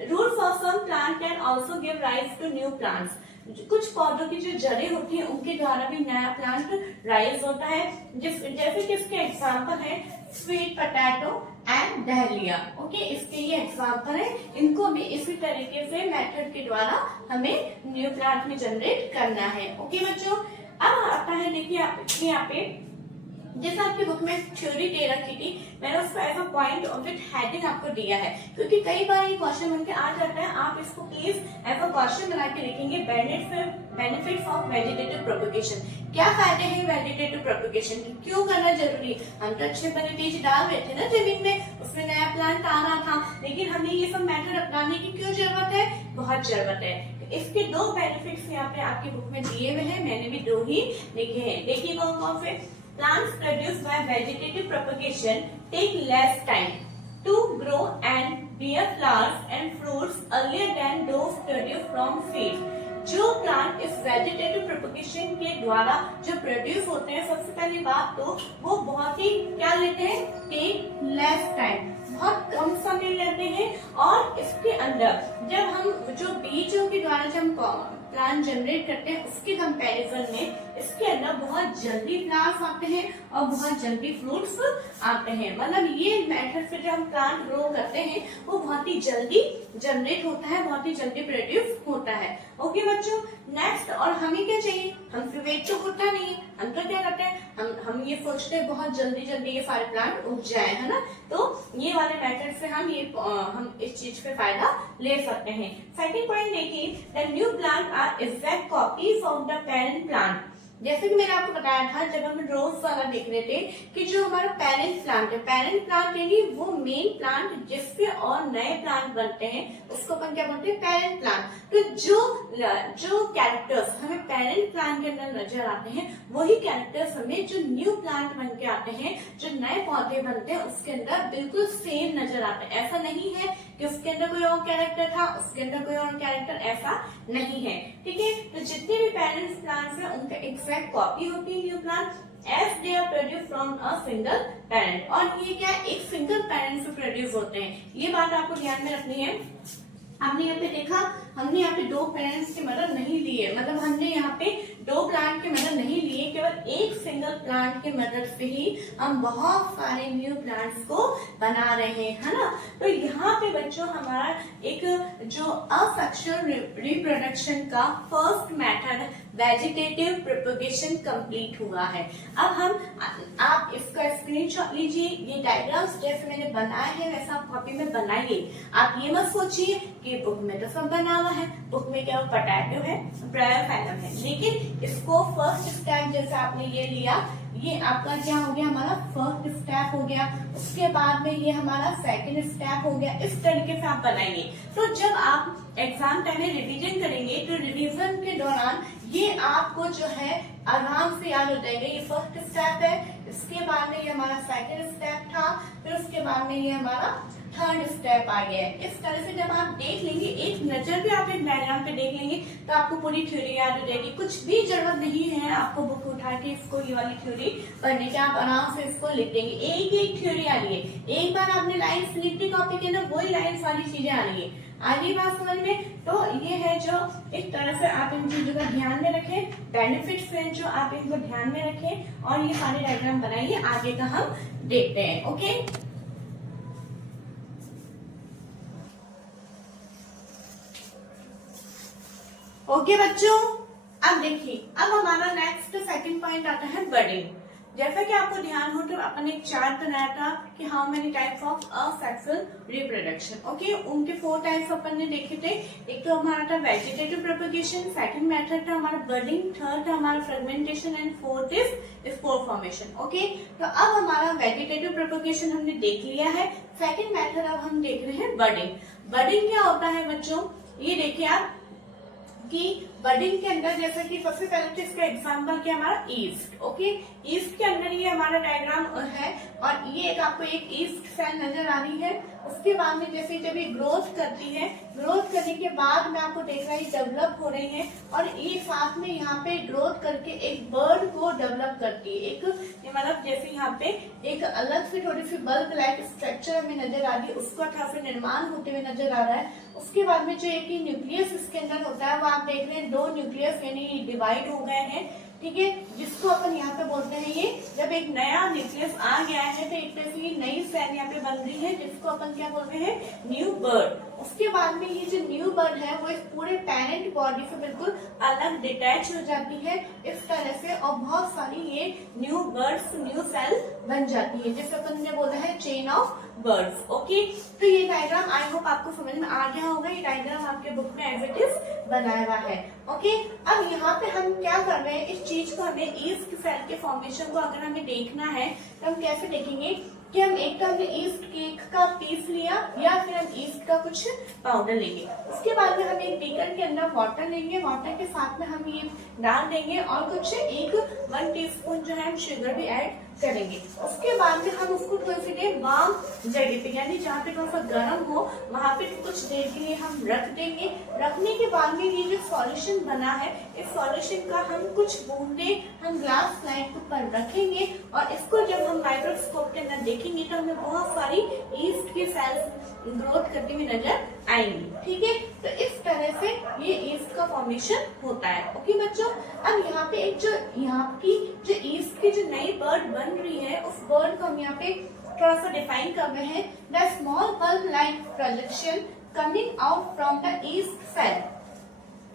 Roots of some plant can also give rise to new plants. कुछ पौधों की जो जड़ें होती हैं उनके द्वारा भी नया प्लांट राइज होता है, जैसे कि इसके एग्जांपल है sweet potato and dahlia, okay, इसके ये एग्जांपल है। इनको भी इसी तरीके से मेथड के द्वारा हमें न्यू प्लांट में जनरेट करना है, ओके बच्चों। अब आता है देखिए आप यहाँ पे जैसे आपकी बुक में थ्योरी दे रखी थी, मैंने उसको as a point with heading आपको दिया है, क्योंकि कई बार ये क्वेश्चन बनके आ जाता है। आप इसको प्लीज एज अ क्वेश्चन बना के लिखेंगे, बेनिफिट्स ऑफ वेजिटेटिव प्रोपगेशन। क्या फायदे हैं वेजिटेटिव प्रोपगेशन के, क्यों करना जरूरी? हम तो अच्छे बने बीज डाल रहे थे ना जमीन में, उसमें नया प्लांट आ रहा था, लेकिन हमें ये सब मेथड अपनाने की क्यों जरूरत है? बहुत जरूरत है। इसके दो बेनिफिट्स यहाँ पे आपकी बुक में दिए हुए हैं, मैंने भी दो ही लिखे हैं। देखिए कौन कौन से। Plants produced by vegetative propagation take less time to grow and bear flowers and fruits earlier than those produced from seeds. जो प्लांट इस वेजिटेटिव प्रोपगेशन के द्वारा जो प्रोड्यूस होते हैं, सबसे पहली बात तो वो बहुत ही क्या लेते हैं? टेक लेस टाइम, बहुत कम समय लेते हैं। और इसके अंदर जब हम जो बीजों के द्वारा जब हम प्लांट जनरेट करते हैं उसके कंपैरिजन में इसके अंदर बहुत जल्दी फ्लावर्स आते हैं और बहुत जल्दी फ्रूट्स आते हैं। मतलब ये मेथड से जो हम प्लांट ग्रो करते हैं वो बहुत ही जल्दी जनरेट होता है, बहुत ही जल्दी प्रोड्यूस होता है, ओके बच्चों। नेक्स्ट, और हमें क्या चाहिए? हमसे वेट तो होता नहीं है, हम तो क्या करते हैं, हम ये सोचते हैं बहुत जल्दी जल्दी ये सारे प्लांट उग जाए, है ना। तो ये वाले मेथड से हम इस चीज पे फायदा ले सकते हैं। सेकंड पॉइंट देखिए, the new plant are exact copies of the parent plant. जैसे कि मैंने आपको बताया था जब हम रोज वाला देख रहे थे कि जो हमारा पेरेंट प्लांट है, पेरेंट प्लांट यानी वो मेन प्लांट जिससे और नए प्लांट बनते हैं उसको अपन क्या बोलते हैं? Parent plant. तो जो कैरेक्टर्स हमें पेरेंट प्लांट के अंदर नजर आते हैं वही कैरेक्टर्स हमें जो न्यू प्लांट बन के आते हैं, जो नए पौधे बनते हैं उसके अंदर बिल्कुल सेम नजर आते हैं। ऐसा नहीं है कि उसके अंदर कोई और कैरेक्टर था, उसके अंदर कोई और कैरेक्टर, ऐसा नहीं है। ठीक है, तो जितने भी पेरेंट्स प्लांट्स हैं उनका एग्जैक्ट कॉपी होती है new plant as they are produce from a single parent. और ये क्या एक सिंगल पेरेंट से प्रोड्यूस होते हैं, ये बात आपको ध्यान में रखनी है। आपने यहाँ पे देखा, हमने यहाँ पे दो पेरेंट्स की मदद नहीं ली है, मतलब हमने यहाँ पे दो प्लांट की मदद नहीं ली है, केवल एक सिंगल प्लांट की मदद से ही हम बहुत सारे न्यू प्लांट्स को बना रहे हैं, है ना। तो यहाँ पे बच्चों हमारा एक जो असेक्सुअल रिप्रोडक्शन का first method vegetative propagation complete हुआ है। अब आप इसका स्क्रीनशॉट लीजिए, ये डायग्राम्स जैसे मैंने बनाए हैं वैसा आप कॉपी में बनाइए। आप ये मत सोचिए कि बुक में तो सब बना हुआ है, बुक में क्या पोटैटो है, ब्रायोफाइलम है, लेकिन इसको फर्स्ट स्टेप जैसे आपने ये लिया, ये आपका क्या हो गया, हमारा फर्स्ट स्टेप हो गया, उसके बाद में ये हमारा सेकंड स्टेप हो गया। इस तरीके से आप बनाइए। तो जब आप एग्जाम टाइम में रिवीजन करेंगे तो रिवीजन के दौरान ये आपको जो है आराम से याद हो जाएगा। ये फर्स्ट स्टेप है, इसके बाद में ये हमारा सेकंड स्टेप था, फिर उसके बाद में ये हमारा थर्ड स्टेप आ गया है। इस तरह से जब आप देख लेंगे, एक नजर भी आप एक डायग्राम पे देख लेंगे तो आपको पूरी थ्योरी याद हो जाएगी। कुछ भी जरूरत नहीं है आपको बुक उठा के इसको ये वाली थ्योरी पढ़ने की, आप आराम से इसको लिख देंगे। एक एक थ्योरी आ रही है, एक बार आपने लाइन लिख दी कॉपी के अंदर, वही लाइन सारी चीजें आ रही है। आगे बात समझ में, तो ये है जो इस तरह से आप इन चीजों का ध्यान में रखें, बेनिफिट्स हैं जो आप इनको ध्यान में रखें और ये सारे डायग्राम बनाइए। आगे का हम देखते हैं। ओके, ओके बच्चों, अब देखिए, अब हमारा नेक्स्ट सेकंड पॉइंट आता है बडिंग। जैसा कि आपको ध्यान हो तो अपन ने एक चार्ट बनाया था कि how many types of asexual reproduction. Okay, उनके 4 टाइप्स अपन ने देखे थे। एक तो हमारा था वेजिटेटिव प्रोपेगेशन, सेकंड मेथड था हमारा बडिंग, थर्ड था हमारा fragmentation and fourth is spore formation. Okay, तो अब हमारा वेजिटेटिव प्रोपेगेशन हमने देख लिया है। सेकंड मेथड अब हम देख रहे हैं बडिंग। बडिंग क्या होता है बच्चों, ये देखिए आप कि बडिंग के अंदर जैसा कि सबसे पहले तो इसका एग्जांपल क्या हमारा ईस्ट। ओके, ईस्ट के अंदर ये हमारा डायग्राम है और ये एक आपको एक ईस्ट सेल नजर आ रही है। उसके बाद में जैसे जब ये ग्रोथ करती है, ग्रोथ करने के बाद में आपको देख रहा है डेवलप हो रही है और ये साथ में यहाँ पे ग्रोथ करके एक बर्ड को डेवलप करती है। एक मतलब जैसे यहाँ पे एक अलग से थोड़ी सी बल्ब लाइक स्ट्रक्चर हमें नजर आ रही है, उसका थोड़ा सा निर्माण होते हुए नजर आ रहा है। उसके बाद में जो एक न्यूक्लियस इसके अंदर होता है वो आप देख रहे हैं 2 न्यूक्लियस यानी डिवाइड हो गए हैं। ठीक है, जिसको अपन यहाँ पे बोलते हैं, ये जब एक नया न्यूक्लियस आ गया है तो एक तरह से नई सेल यहाँ पे बन रही है जिसको अपन क्या बोलते हैं, न्यू बर्ड। उसके बाद में ये जो न्यू बर्ड है वो इस पूरे पेरेंट बॉडी से बिल्कुल अलग डिटैच हो जाती है इस तरह से, और बहुत सारी ये न्यू बर्ड्स, न्यू सेल बन जाती है, जिसे अपन ने बोला है चेन ऑफ बर्ड्स। ओके, तो ये डायग्राम आई होप आपको समझ में आ गया होगा। ये डायग्राम आपके बुक में एज इट इज बनाया हुआ है। ओके, अब यहाँ पे हम क्या कर रहे हैं, इस चीज को हमें ईस्ट सेल के फॉर्मेशन को अगर हमें देखना है तो हम कैसे देखेंगे कि हम एक तो हमने ईस्ट केक का पीस लिया या फिर हम ईस्ट का कुछ पाउडर लेंगे। उसके बाद में हम एक बीकर के अंदर वाटर लेंगे, वाटर के साथ में हम ये डाल देंगे और कुछ 1 टीस्पून जो है हम शुगर भी ऐड करेंगे। उसके बाद में हम उसको थोड़ी सी देर वार्म जगह पे यानी जहाँ पे थोड़ा सा गर्म हो वहां पे कुछ देर के लिए हम रख देंगे। रखने के बाद में ये जो सॉल्यूशन बना है, इस सॉल्यूशन का हम कुछ बूंदे हम ग्लास स्लाइड के ऊपर रखेंगे और इसको जब हम माइक्रोस्कोप के अंदर देखेंगे तो हमें बहुत सारी ईस्ट की सेल्स ग्रोथ करती हुई नजर आएंगी। ठीक है, तो इस तरह से ये ईस्ट का फॉर्मेशन होता है। ओके बच्चों, अब यहाँ पे एक जो यहाँ की जो ईस्ट की जो नई बर्ड बन रही है उस बर्ड को हम यहाँ पे थोड़ा सा डिफाइन कर रहे हैं। The small bulb like projection coming out from the yeast cell,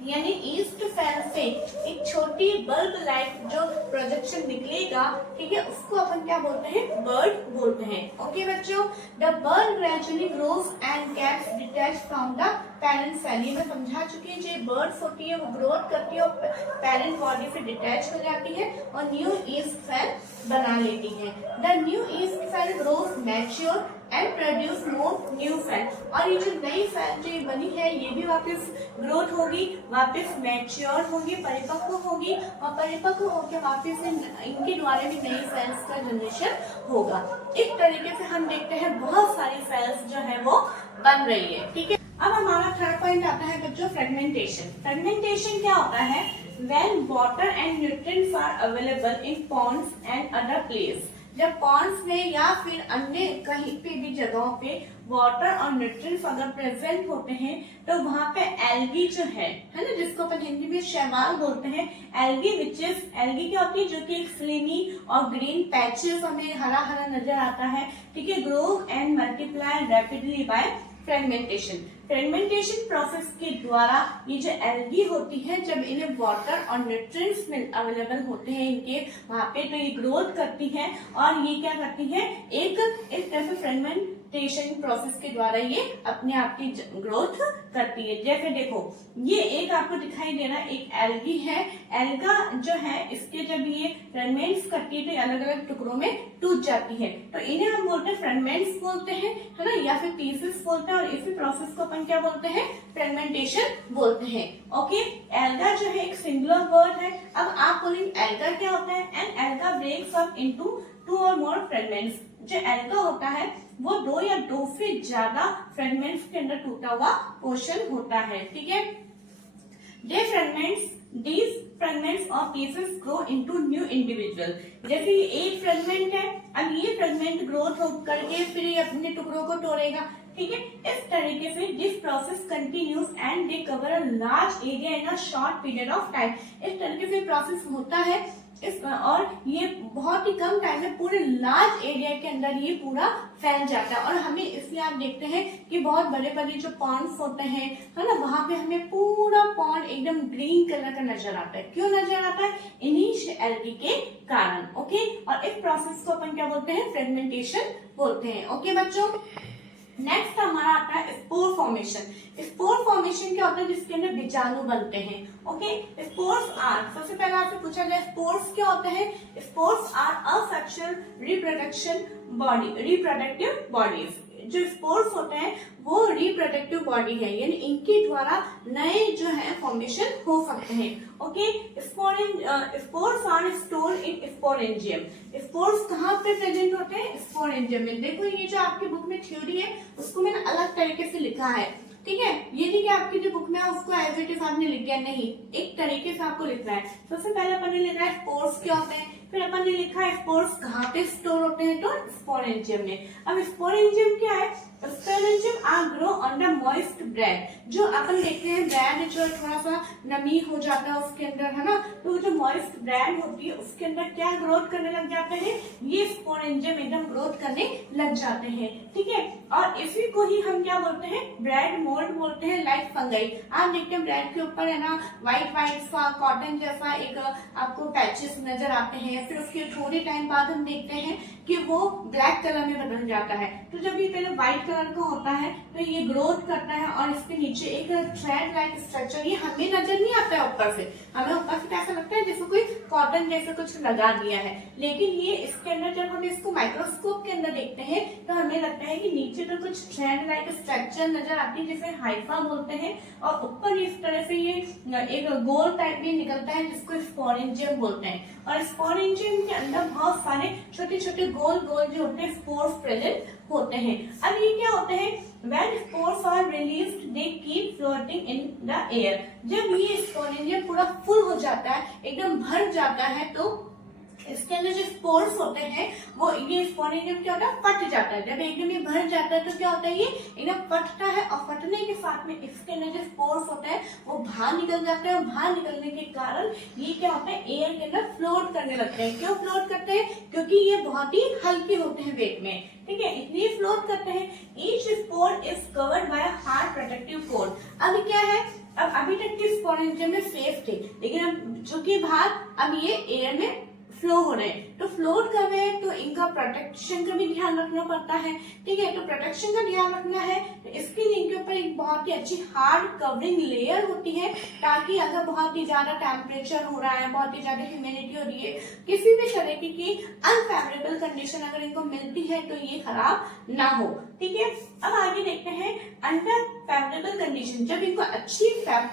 यानी ईस्ट सेल से एक छोटी बल्ब लाइक जो प्रोजेक्शन निकलेगा, ठीक है, उसको अपन क्या बोलते हैं, बर्ड बोलते हैं। ओके बच्चों, the bird gradually grows and gets detach from the parent cell. ये मैं समझा चुकी हूँ, जो बर्ड्स होती है वो ग्रोथ करती है और पेरेंट बॉडी से डिटैच हो जाती है और न्यू ईस्ट सेल बना लेती है। The new yeast cell grows mature and produce more new cell. और ये जो नई सेल जो ये बनी है ये भी वापस ग्रोथ होगी, वापस मैच्योर होगी, परिपक्व होगी, और परिपक्व होकर वापस इनके द्वारा भी नई सेल्स का जनरेशन होगा। इस तरीके से हम देखते हैं बहुत सारी सेल्स जो है वो बन रही है। ठीक है, अब हमारा थर्ड पॉइंट आता है बच्चों फ्रेगमेंटेशन। फ्रेगमेंटेशन क्या होता है? When water and nutrients are available in ponds and other place, जब पॉन्ड्स में या फिर अन्य कहीं पे भी जगहों पे वाटर और न्यूट्रिएंट्स अगर प्रेजेंट होते हैं तो वहां पे एल्गी जो है ना, जिसको अपन हिंदी में शैवाल बोलते हैं, एल्गी एल्गी क्या होती है? जो कि एक फिल्मी और ग्रीन पैचेस हमें हरा हरा नजर आता है। ठीक है, grow and multiply rapidly by fragmentation. Fragmentation process के द्वारा ये जो एल्गी होती है, जब इन्हें वाटर और न्यूट्रिएंट्स अवेलेबल होते हैं इनके वहां पे, तो ये ग्रोथ करती है और ये क्या करती है? एक इस तरह से फ्रेगमेंटेशन प्रोसेस के द्वारा ये अपने आप की ग्रोथ करती है। जैसे देखो ये एक आपको दिखाई दे रहा है, एक एल्गी है। एल्गा जो है इसके जब ये फ्रेगमेंट्स करती है तो ये अलग अलग टुकड़ों में टूट जाती है, तो इन्हें हम बोलते हैं फ्रेगमेंट्स बोलते हैं, है ना, या फिर पीसेस बोलते हैं। और इसी प्रोसेस को अपन क्या बोलते हैं? फ्रेगमेंटेशन बोलते हैं। ओके, एल्गा जो है एक सिंगुलर वर्ड है। अब आप बोलेंगे एल्गा क्या होता है? An alga breaks up into 2 or more fragments. जो एल्गा होता है वो 2 या 2 से ज्यादा फ्रेगमेंट्स के अंदर टूटा हुआ पोर्शन होता है। ठीक है, these fragments or pieces grow into new individual। जैसे ये एक फ्रेगमेंट है, अब ये फ्रेगमेंट ग्रोथ हो करके फिर ये अपने टुकड़ों को तोड़ेगा। ठीक है, इस तरीके से this process continues and they cover a large area in a short period of time. इस तरीके से प्रोसेस होता है और ये बहुत ही कम टाइम में पूरे लार्ज एरिया के अंदर ये पूरा फैल जाता है। और हमें इसलिए आप देखते हैं कि बहुत बड़े बड़े जो पॉन्ड्स होते हैं, है ना, वहां पे हमें पूरा पॉन्ड एकदम ग्रीन कलर का नजर आता है। क्यों नजर आता है? इन्हीं एल्गी के कारण। ओके, और इस प्रोसेस को अपन क्या बोलते हैं? फ्रेगमेंटेशन बोलते हैं। ओके बच्चों, नेक्स्ट हमारा आता है स्पोर फॉर्मेशन। स्पोर फॉर्मेशन क्या होता है? जिसके अंदर बीजाणु बनते हैं। ओके, स्पोर्स आर, सबसे पहले आपसे पूछा जाए स्पोर्स क्या होते हैं? Spores are asexual reproductive bodies. जो स्पोर्स होते हैं वो रिप्रोडक्टिव बॉडी है, यानी इनके द्वारा नए जो है फॉर्मेशन हो सकते हैं। Okay, spores are store in sporangium. Spores कहाँ पे प्रेजेंट होते हैं? स्पोरेंजियम में। देखो ये जो आपकी बुक में थ्योरी है उसको मैंने अलग तरीके से लिखा है। ठीक है, ये नहीं कि आपकी जो बुक में है उसको एज इट इज आपने लिख दिया, नहीं, एक तरीके से आपको लिखना है। सबसे पहले अपन ने लिखा है स्पोर्स क्या होते हैं, फिर अपन ने लिखा है स्पोर्स कहाँ पे स्टोर होते हैं, तो स्पोरेंजियम में। अब स्पोरेंजियम क्या है? Sporangium are grow on the moist bread. जो अपन देखते हैं ब्रेड जो थोड़ा सा नमी हो जाता है उसके अंदर, है ना, तो जो मॉइस्ट ब्रेड होती है उसके अंदर क्या ग्रोथ करने लग जाते हैं? ये स्पोरेंजियम एकदम ग्रोथ करने लग जाते हैं। ठीक है, और इसी को ही हम क्या बोलते हैं? ब्रेड मोल्ड बोलते हैं, लाइक फंगाई। आप देखते हैं ब्रेड के ऊपर, है ना, व्हाइट व्हाइट सा कॉटन जैसा एक आपको पैचेस नजर आते हैं। फिर उसके थोड़े टाइम बाद हम देखते हैं कि वो ब्लैक कलर में बदल जाता है। तो जब ये पहले व्हाइट कलर का होता है तो ये ग्रोथ करता है और इसके नीचे एक थ्रेड लाइक स्ट्रक्चर, ये हमें नजर नहीं आता है ऊपर से, हमें ऊपर से ऐसा लगता है जैसे कोई कॉटन जैसे कुछ लगा दिया है, लेकिन ये इसके अंदर जब हम इसको माइक्रोस्कोप के अंदर देखते हैं तो हमें लगता है कि नीचे तो कुछ थ्रेड लाइक स्ट्रक्चर नजर आती है जिसे हाइफा बोलते हैं, और ऊपर इस तरह से ये एक गोल टाइप में निकलता है जिसको स्पोरेंजियम बोलते हैं। और स्पोरेंजियम के अंदर बहुत सारे छोटे छोटे गोल गोल जो होते हैं स्पोर्स प्रेजेंट होते हैं। अब ये क्या होते हैं? When spores are released, they keep floating in the air। जब ये स्पोरेंजियम पूरा फुल हो जाता है, एकदम भर जाता है, तो इसके अंदर जो स्पोर्स होते हैं वो ये स्पोरेंजियम क्या होता है? फट जाता है। जब एकदम ये भर जाता है तो क्या होता है? ये एकदम फटता है और फटने के साथ में इसके अंदर जो स्पोर्स होते हैं वो बाहर निकल जाते हैं, और बाहर निकलने के कारण ये क्या होता है? एयर के अंदर फ्लोट करने लगते हैं। क्यों फ्लोट करते हैं? क्योंकि ये बहुत ही हल्के होते हैं वेट में। ठीक है, इसलिए फ्लोट करते हैं। Each spore is covered by a hard protective coat. अब क्या है? अब अभी तक के स्पोरेंजियम में सेफ थे, लेकिन अब चूंकि बाहर अब ये एयर में फ्लो हो रहे हैं, तो फ्लोट कर रहे हैं, तो इनका प्रोटेक्शन का भी ध्यान रखना पड़ता है। ठीक है, तो प्रोटेक्शन का ध्यान रखना है, तो इसके लिए इनके ऊपर एक बहुत ही अच्छी हार्ड कवरिंग लेयर होती है, ताकि अगर बहुत ही ज्यादा टेम्परेचर हो रहा है, बहुत ही ज्यादा ह्यूमिडिटी हो रही है, किसी भी तरीके की अनफेवरेबल कंडीशन अगर इनको मिलती है तो ये खराब ना हो। ठीक है, अब आगे देखते हैं अंडर फेवरेबल कंडीशन, जब इनको अच्छी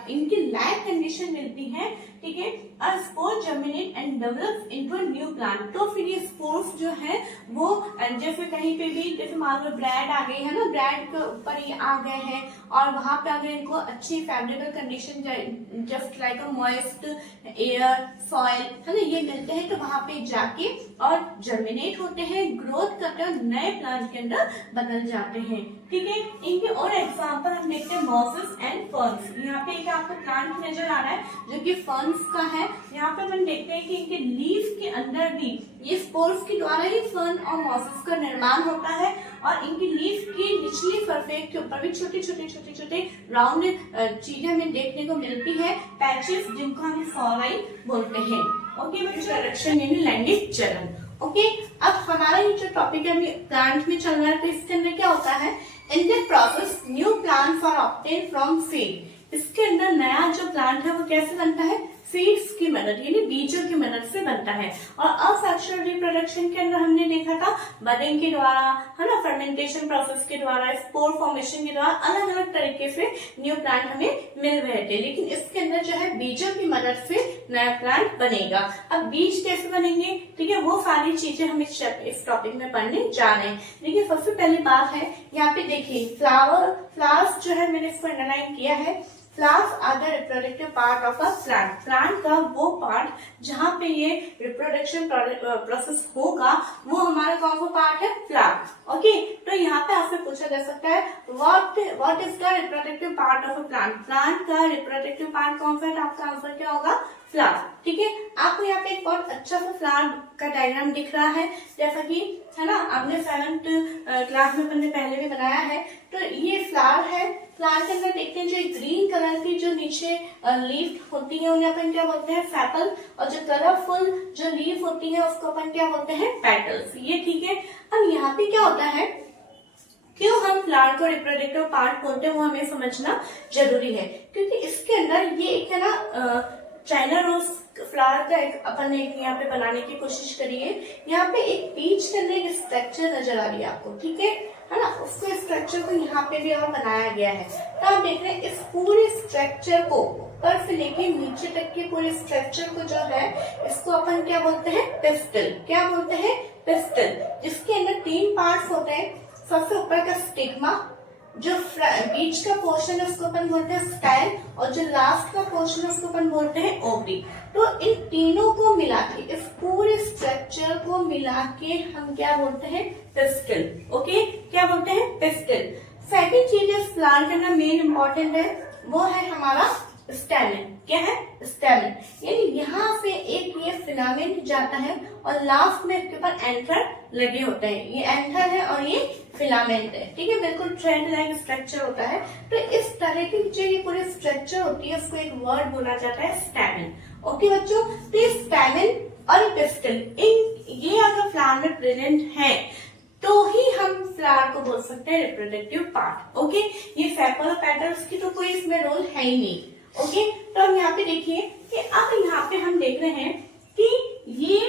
इनकी लाइक कंडीशन मिलती है, ठीक है, और spore germinate and develop into a new plant, तो फिर ये स्पोर्स जो है वो जैसे कहीं पे भी, जैसे मान लो ब्रेड आ गई है ना, ब्रेड के ऊपर ये आ गए हैं और वहां पे अगर इनको अच्छी फेवरेबल कंडीशन जस्ट लाइक अ मॉइस्ट एयर सॉइल है ना, ये मिलते हैं, तो वहां पे जाके और जर्मिनेट होते हैं, ग्रोथ करते हैं, नए प्लांट के अंदर बदल जाते हैं। ठीक है, इनके और एग्जांपल हम देखते हैं मॉसेस एंड फर्न्स। यहाँ पे एक आपको प्लांट नजर आ रहा है जो कि फर्न्स का है। यहाँ पे हम देखते हैं कि इनके लीफ के अंदर भी ये स्पोर्स के द्वारा ही फर्न और मॉसेस का निर्माण होता है, और इनकी लीफ की निचली सरफेस के ऊपर भी छोटे छोटे राउंड चीजें हमें देखने को मिलती है, पैचेस, जिनको हम फॉलाई बोलते हैं। ओके, इंट्रोडक्शन यानी लैंगिक चरण। ओके, अब हमारा ये जो टॉपिक है अभी प्लांट में चल रहा है, तो इसके अंदर क्या होता है, in the process new plants are obtain from seed. इसके अंदर नया जो प्लांट है वो कैसे बनता है, सीड्स की मदद यानी बीजों की मदद से बनता है। और असेक्सुअल रिप्रोडक्शन के अंदर हमने देखा था बडिंग के द्वारा, है ना, फर्मेंटेशन प्रोसेस के द्वारा, स्पोर फॉर्मेशन के द्वारा अलग अलग तरीके से न्यू प्लांट हमें मिल रहे थे, लेकिन इसके अंदर जो है बीजों की मदद से नया प्लांट बनेगा। अब बीज कैसे बनेंगे, ठीक है, वो सारी चीजें हम इस टॉपिक में पढ़ने जा रहे हैं। देखिए, सबसे पहली बात है यहाँ पे देखिए फ्लावर्स जो है मैंने इसको अंडरलाइन किया है। Flowers are the reproductive part of a plant. Plant का वो पार्ट जहाँ पे ये रिप्रोडक्शन प्रोसेस होगा, वो हमारा कौन सा पार्ट है, फ्लावर। ओके, तो यहाँ पे आपसे पूछा जा सकता है what is the reproductive part of a plant. Plant का रिप्रोडक्टिव पार्ट कौन सा है, आपका आंसर क्या होगा, फ्लावर। ठीक है, आपको यहाँ पे एक बहुत अच्छा सा फ्लावर का डायग्राम दिख रहा है, जैसा कि है ना, आपने 7th क्लास में अपने पहले भी बनाया है। तो ये फ्लावर है, फ्लावर के अंदर देखते हैं जो ग्रीन कलर की जो नीचे लीफ होती है उन्हें अपन क्या बोलते हैं, सेपल, और जो कलरफुल जो लीफ होती है उसको अपन क्या बोलते हैं, पेटल्स। ये ठीक है। अब यहाँ पे क्या होता है, क्यों हम फ्लावर को रिप्रोडक्टिव पार्ट बोलते हैं वो हमें समझना जरूरी है, क्योंकि इसके अंदर ये एक है ना चाइना रोज फ्लावर का एक अपन ने यहाँ पे बनाने की कोशिश करी है। यहाँ पे एक बीच के अंदर एक स्ट्रक्चर नजर आ रही है आपको, ठीक है ना, उसको स्ट्रक्चर को यहाँ पे भी और बनाया गया है। तो आप देख रहे हैं इस पूरे स्ट्रक्चर को ऊपर से लेके नीचे तक के पूरे स्ट्रक्चर को जो है, इसको अपन क्या बोलते हैं, पिस्टल। क्या बोलते हैं, पिस्टल, जिसके अंदर 3 पार्ट्स होते हैं। सबसे ऊपर का स्टिग्मा, जो बीच का पोर्शन है उसको अपन बोलते हैं स्टाइल, और जो लास्ट का पोर्शन है उसको अपन बोलते हैं ओवरी। तो इन तीनों को मिला के, इस पूरे स्ट्रक्चर को मिला के हम क्या बोलते हैं, पिस्टल। ओके, क्या बोलते हैं, पिस्टल। सेकंड चीज इस प्लांट का मेन इंपॉर्टेंट है, वो है हमारा स्टैमेन। क्या है, स्टैमेन, यानी यहाँ से एक ये फिलामेंट जाता है और लास्ट में इसके ऊपर एंथर लगे होते हैं। ये एंथर है और ये फिलामेंट है, ठीक है, बिल्कुल ट्रेंड लाइक स्ट्रक्चर होता है। तो इस तरह की जो ये पूरी स्ट्रक्चर होती है उसको एक वर्ड बोला जाता है, स्टैमेन। ओके बच्चों, तो स्टैमेन और पिस्टल ये अगर फ्लावर में प्रेजेंट है तो ही हम फ्लावर को बोल सकते हैं रिप्रोडक्टिव पार्ट। ओके, ये सेपल और पेटल्स की तो कोई इसमें रोल है ही नहीं। ओके, तो हम यहाँ पे देखिए कि अब यहाँ पे हम देख रहे हैं कि ये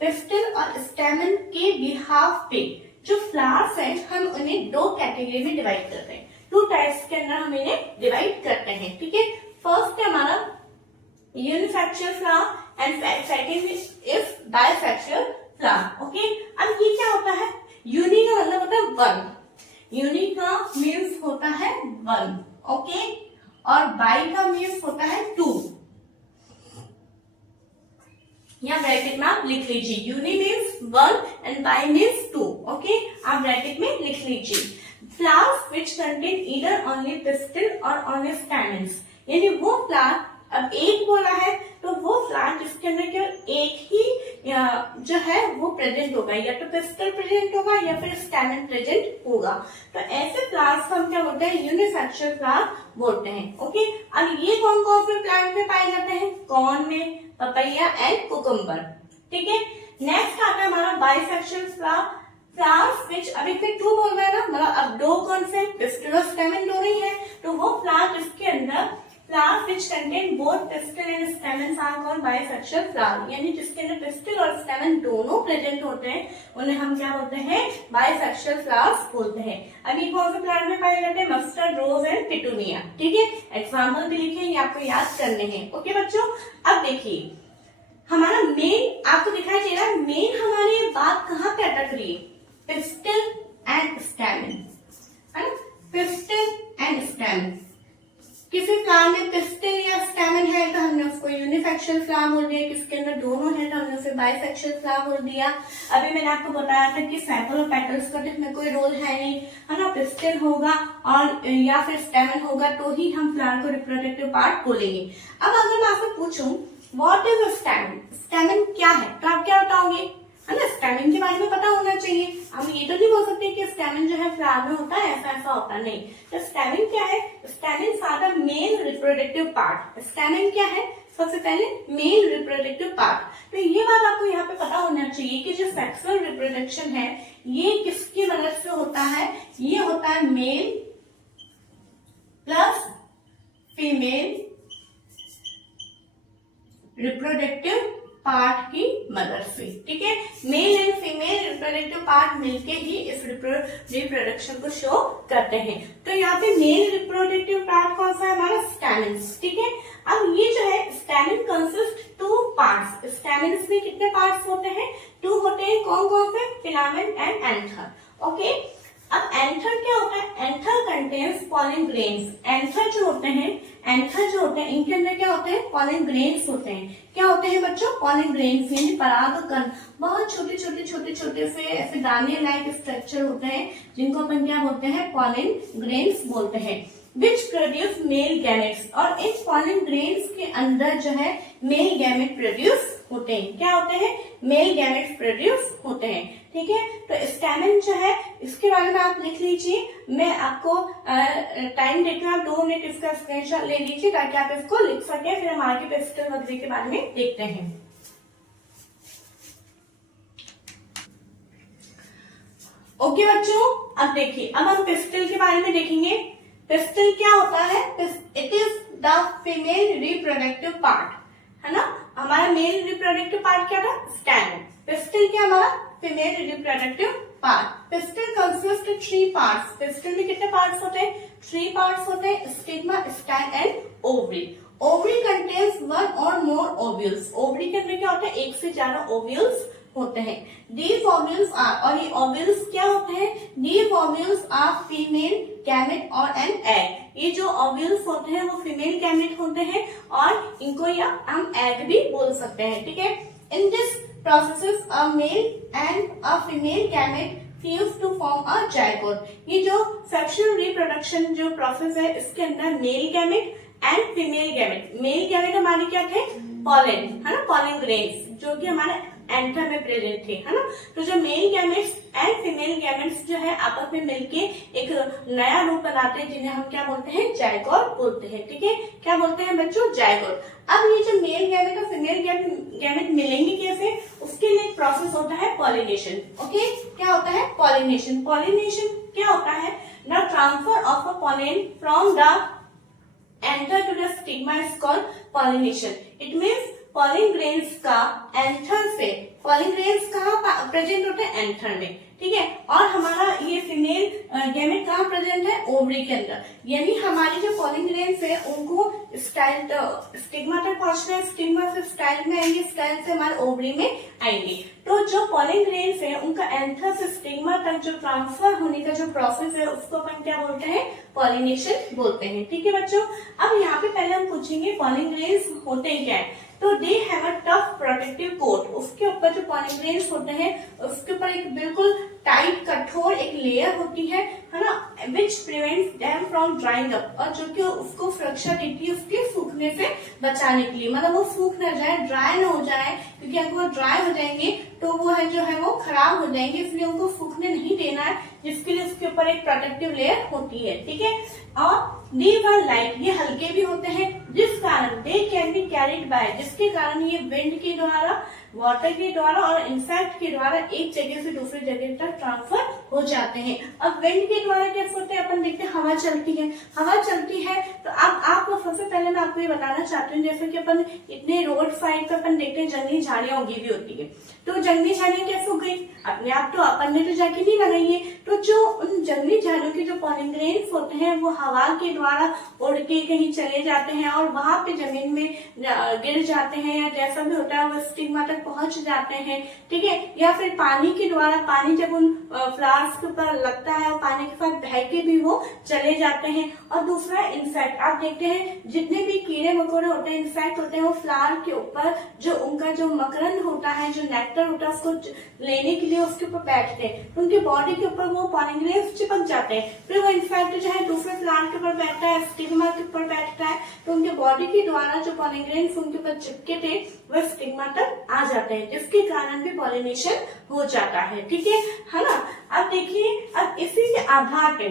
पिस्टल और स्टैमेन के बिहाफ पे जो फ्लावर्स हैं, हम उन्हें 2 कैटेगरी में डिवाइड करते हैं। 2 टाइप्स के अंदर हम इन्हें डिवाइड करते हैं, ठीक है। फर्स्ट है हमारा unisexual flower and second is bisexual flower. Okay, अब ये क्या होता है, यूनि का मतलब होता है 1, यूनि का मीन्स होता है 1, ओके, और बाई का मीन्स होता है 2। यहाँ ब्रैकेट में आप लिख लीजिए, uni means 1 and bi means 2। Okay, आप ब्रैकेट में लिख लीजिए। Flowers which contain either only pistil or only stamens, यानी वो फ्लावर, अब एक बोला है तो वो फ्लावर जिसके अंदर केवल एक ही जो है वो प्रेजेंट होगा, या तो पिस्टल प्रेजेंट होगा या फिर स्टैमेन प्रेजेंट होगा। तो ऐसे फ्लावर्स को हम क्या बोलते हैं, यूनिसेक्सुअल फ्लावर बोलते हैं। ओके, अब ये कौन कौन से प्लांट में पाए जाते हैं, कॉर्न में, पपैया एंड कुकुम्बर। ठीक है, नेक्स्ट आता है हमारा बाइसेक्शुअल फ्लावर्स विच, अभी तक 2 बोल रहा है ना, मतलब अब 2 कौन से, पिस्टिल और स्टेमन दोनों ही है, तो वो फ्लावर जिसके अंदर flowers which contain both pistil and stamen are called bisexual flower, यानी जिसके अंदर पिस्टिल और स्टेमन दोनों प्रेजेंट होते हैं उन्हें हम क्या बोलते हैं, बाइसेक्सुअल फ्लावर्स बोलते हैं। अभी कौन से प्लांट में पाए जाते हैं, मस्टर्ड, रोज एंड पिटूनिया। ठीक है, एग्जाम्पल भी लिखे, ये आपको याद करने हैं। ओके बच्चों, अब देखिए हमारा मेन आपको दिखाई दे रहा है, मेन हमारी बात कहाँ पे अटक रही है, पिस्टिल एंड स्टेमन, है ना, पिस्टिल एंड स्टेमन। किसी फ्लावर में पिस्टिल या स्टेमन है तो हमने उसको यूनिसेक्सुअल फ्लावर बोल दिया, किसके अंदर दोनों है तो हमने उसे बाइसेक्सुअल फ्लावर बोल दिया। अभी मैंने आपको बताया था कि सेपल और पेटल्स का इसमें कोई रोल है नहीं, है ना, पिस्टिल होगा और या फिर स्टेमन होगा तो ही हम फ्लावर को रिप्रोडक्टिव पार्ट बोलेंगे। अब अगर मैं आपसे पूछूं व्हाट इज स्टेमन, स्टेमन क्या है, तो आप क्या बताओगे, है ना, स्टेमन के बारे में पता होना चाहिए। हम ये तो नहीं बोल सकते कि स्टेमन जो है फ्लावर में होता है, ऐसा ऐसा होता नहीं। तो स्टेमन क्या है, stamen are the male reproductive part. Stamen क्या है, सबसे पहले मेन रिप्रोडक्टिव पार्ट। तो ये बात आपको यहाँ पे पता होना चाहिए कि जो सेक्सुअल रिप्रोडक्शन है ये किसकी मदद से होता है, ये होता है male plus female reproductive part की मदद से। ठीक है, male and female reproductive part मिलके ही इस रिप्रोडक्शन को शो करते हैं। तो यहाँ पे मेल रिप्रोडक्टिव पार्ट कौन सा है हमारा, स्टेमन्स। ठीक है, अब ये जो है स्टेमन कंसिस्ट 2 पार्ट्स। स्टेमन्स में कितने पार्ट्स होते हैं, 2 होते हैं। कौन कौन से, फिलामेंट एंड एंथर। ओके, अब एंथर क्या होता है, anther contains pollen grains. Anther जो होते हैं इनके अंदर क्या होते हैं, पॉलन ग्रेन्स होते हैं। क्या होते हैं बच्चों, पॉलन ग्रेन्स, यानी परागकण, बहुत छोटे छोटे से ऐसे दाने लाइक स्ट्रक्चर होते हैं जिनको अपन क्या बोलते हैं, पॉलन ग्रेन्स बोलते हैं, विच प्रोड्यूस मेल गैमेट्स। और इन पॉलन ग्रेन्स के अंदर जो है मेल गैमेट प्रोड्यूस होते हैं। क्या होते हैं, मेल गैमेट्स प्रोड्यूस होते हैं। ठीक है, तो स्टेमन जो है इसके बारे में आप लिख लीजिए, मैं आपको टाइम देती हूँ, आप 2 मिनट इसका स्क्रीनशॉट ले लीजिए ताकि आप इसको लिख सके, फिर हम आगे पिस्टल वगैरह के बारे में देखते हैं। ओके बच्चों, अब देखिए, अब हम पिस्टल के बारे में देखेंगे। पिस्टल क्या होता है, it is the female reproductive part, है ना। हमारा मेल रिप्रोडक्टिव पार्ट क्या था, स्टेमन। पिस्टल क्या हमारा, female reproductive part. Pistol consist 3 parts. Pistol में कितने पार्ट्स होते हैं, 3 पार्ट्स होते हैं, stigma, style and ovary. Ovary contains 1 और मोर ओव्यूल्स। ओवरी के अंदर क्या होता है, 1 से ज्यादा ओव्यूल्स होते हैं। These ovules are, और ये ओव्यूल्स क्या होते हैं, These ovules are female gamete और an egg। ये जो ओव्यूल्स होते हैं वो फीमेल गैमेट होते हैं और इनको या हम एग भी बोल सकते हैं। ठीक है, in this process a male and a female gamete fuse to form a zygote. ये जो सेक्सुअल रिप्रोडक्शन जो प्रोसेस है इसके अंदर male gamete and female gamete, male gamete हमारे क्या थे, पॉलन, है ना, पॉलन ग्रेन्स जो कि हमारे एंथर में प्रेजेंट थे, है ना। तो जो male gametes and female gametes जो है आपस में मिलके एक नया रूप बनाते हैं जिन्हें हम क्या बोलते हैं, जायगोट बोलते हैं। ठीक है, क्या बोलते हैं बच्चों, जायगोट। अब ये जो मेल गैमेट और फीमेल गैमेट मिलेंगे कैसे, उसके लिए एक प्रोसेस होता है पॉलिनेशन। ओके, क्या होता है, पॉलिनेशन। पॉलिनेशन क्या होता है, the transfer of a pollen from the anther to the stigma is called pollination. It means pollen grains का एंथर से, पॉलन ग्रेन्स कहाँ प्रेजेंट होते हैं, एंथर में। ठीक है, और हमारा ये फीमेल गैमेट कहाँ प्रेजेंट है, ओवरी के अंदर। यानी हमारी जो पॉलन ग्रेन्स है उनको स्टाइल स्टिग्मा तक पहुंचना है, स्टिग्मा से स्टाइल में आएंगे, स्टाइल से हमारे ओवरी में आएंगे। तो जो पॉलन ग्रेन्स है उनका एंथर से स्टिग्मा तक जो ट्रांसफर होने का जो प्रोसेस है उसको अपन क्या बोलते हैं, पॉलिनेशन बोलते हैं। ठीक है बच्चों, अब यहाँ पे पहले हम पूछेंगे पॉलन ग्रेन्स होते क्या है। तो they have a tough protective coat. उसके ऊपर जो पॉलन ग्रेन्स होते हैं उसके ऊपर एक बिल्कुल टाइट कठोर एक लेयर होती है ना, which prevents them from drawing up, और जो कि उसको सुरक्षा देती है उसके सूखने से बचाने के लिए, मतलब वो सूख ना जाए, ड्राई ना हो जाए, क्योंकि अगर वो ड्राई हो जाएंगे तो वो है जो है वो खराब हो जाएंगे, इसलिए उनको सूखने नहीं देना है, जिसके लिए उसके ऊपर एक प्रोटेक्टिव लेयर होती है। ठीक है, और दीज आर लाइट, ये हल्के भी होते हैं, जिस कारण they can be carried by, जिसके कारण ये विंड के द्वारा वाटर के द्वारा और इंसेक्ट के द्वारा एक जगह से दूसरी जगह तक ट्रांसफर हो जाते हैं। अब विंड के द्वारा कैसे होते हैं, अपन देखते हैं हवा चलती है, हवा चलती है तो अब आपको सबसे पहले मैं आपको ये बताना चाहती हूँ, जैसे कि अपन इतने रोड साइड पे अपन देखते हैं जंगली झाड़ियां उगी हुई होती है, तो जंगली झाड़ियां कैसे उग गई, अपने आप तो अपन ने तो जाके नहीं लगाई है, तो जो उन जंगली झाड़ियों के जो पॉलन ग्रेन्स होते हैं वो हवा के द्वारा उड़ के कहीं चले जाते हैं और वहां पे जमीन में गिर जाते हैं या जैसा भी होता है वो स्टिग्मा तक पहुंच जाते हैं, ठीक है। या फिर पानी के द्वारा, पानी जब उन फ्लावर्स के ऊपर लगता है और पानी के साथ बह के भी वो चले जाते हैं। और दूसरा इंसेक्ट, आप देखते हैं जितने भी कीड़े मकोड़े होते हैं, इंसेक्ट होते हैं, वो फ्लावर के ऊपर जो उनका जो मकरंद होता है, जो नेक्टर होता है, उसको लेने के लिए उसके ऊपर बैठते हैं, तो उनकी बॉडी के ऊपर वो पॉलन ग्रेन्स चिपक जाते हैं, फिर वो इंसेक्ट जो है दूसरे फ्लावर के ऊपर बैठता है, स्टिग्मा के ऊपर बैठता है, तो उनके बॉडी के द्वारा जो पॉलन ग्रेन्स उनके ऊपर चिपके थे वह स्टिग्मा तक आ जाते हैं, जिसके कारण भी पॉलिनेशन हो जाता है, ठीक है ना। अब देखिए, अब इसी के आधार पे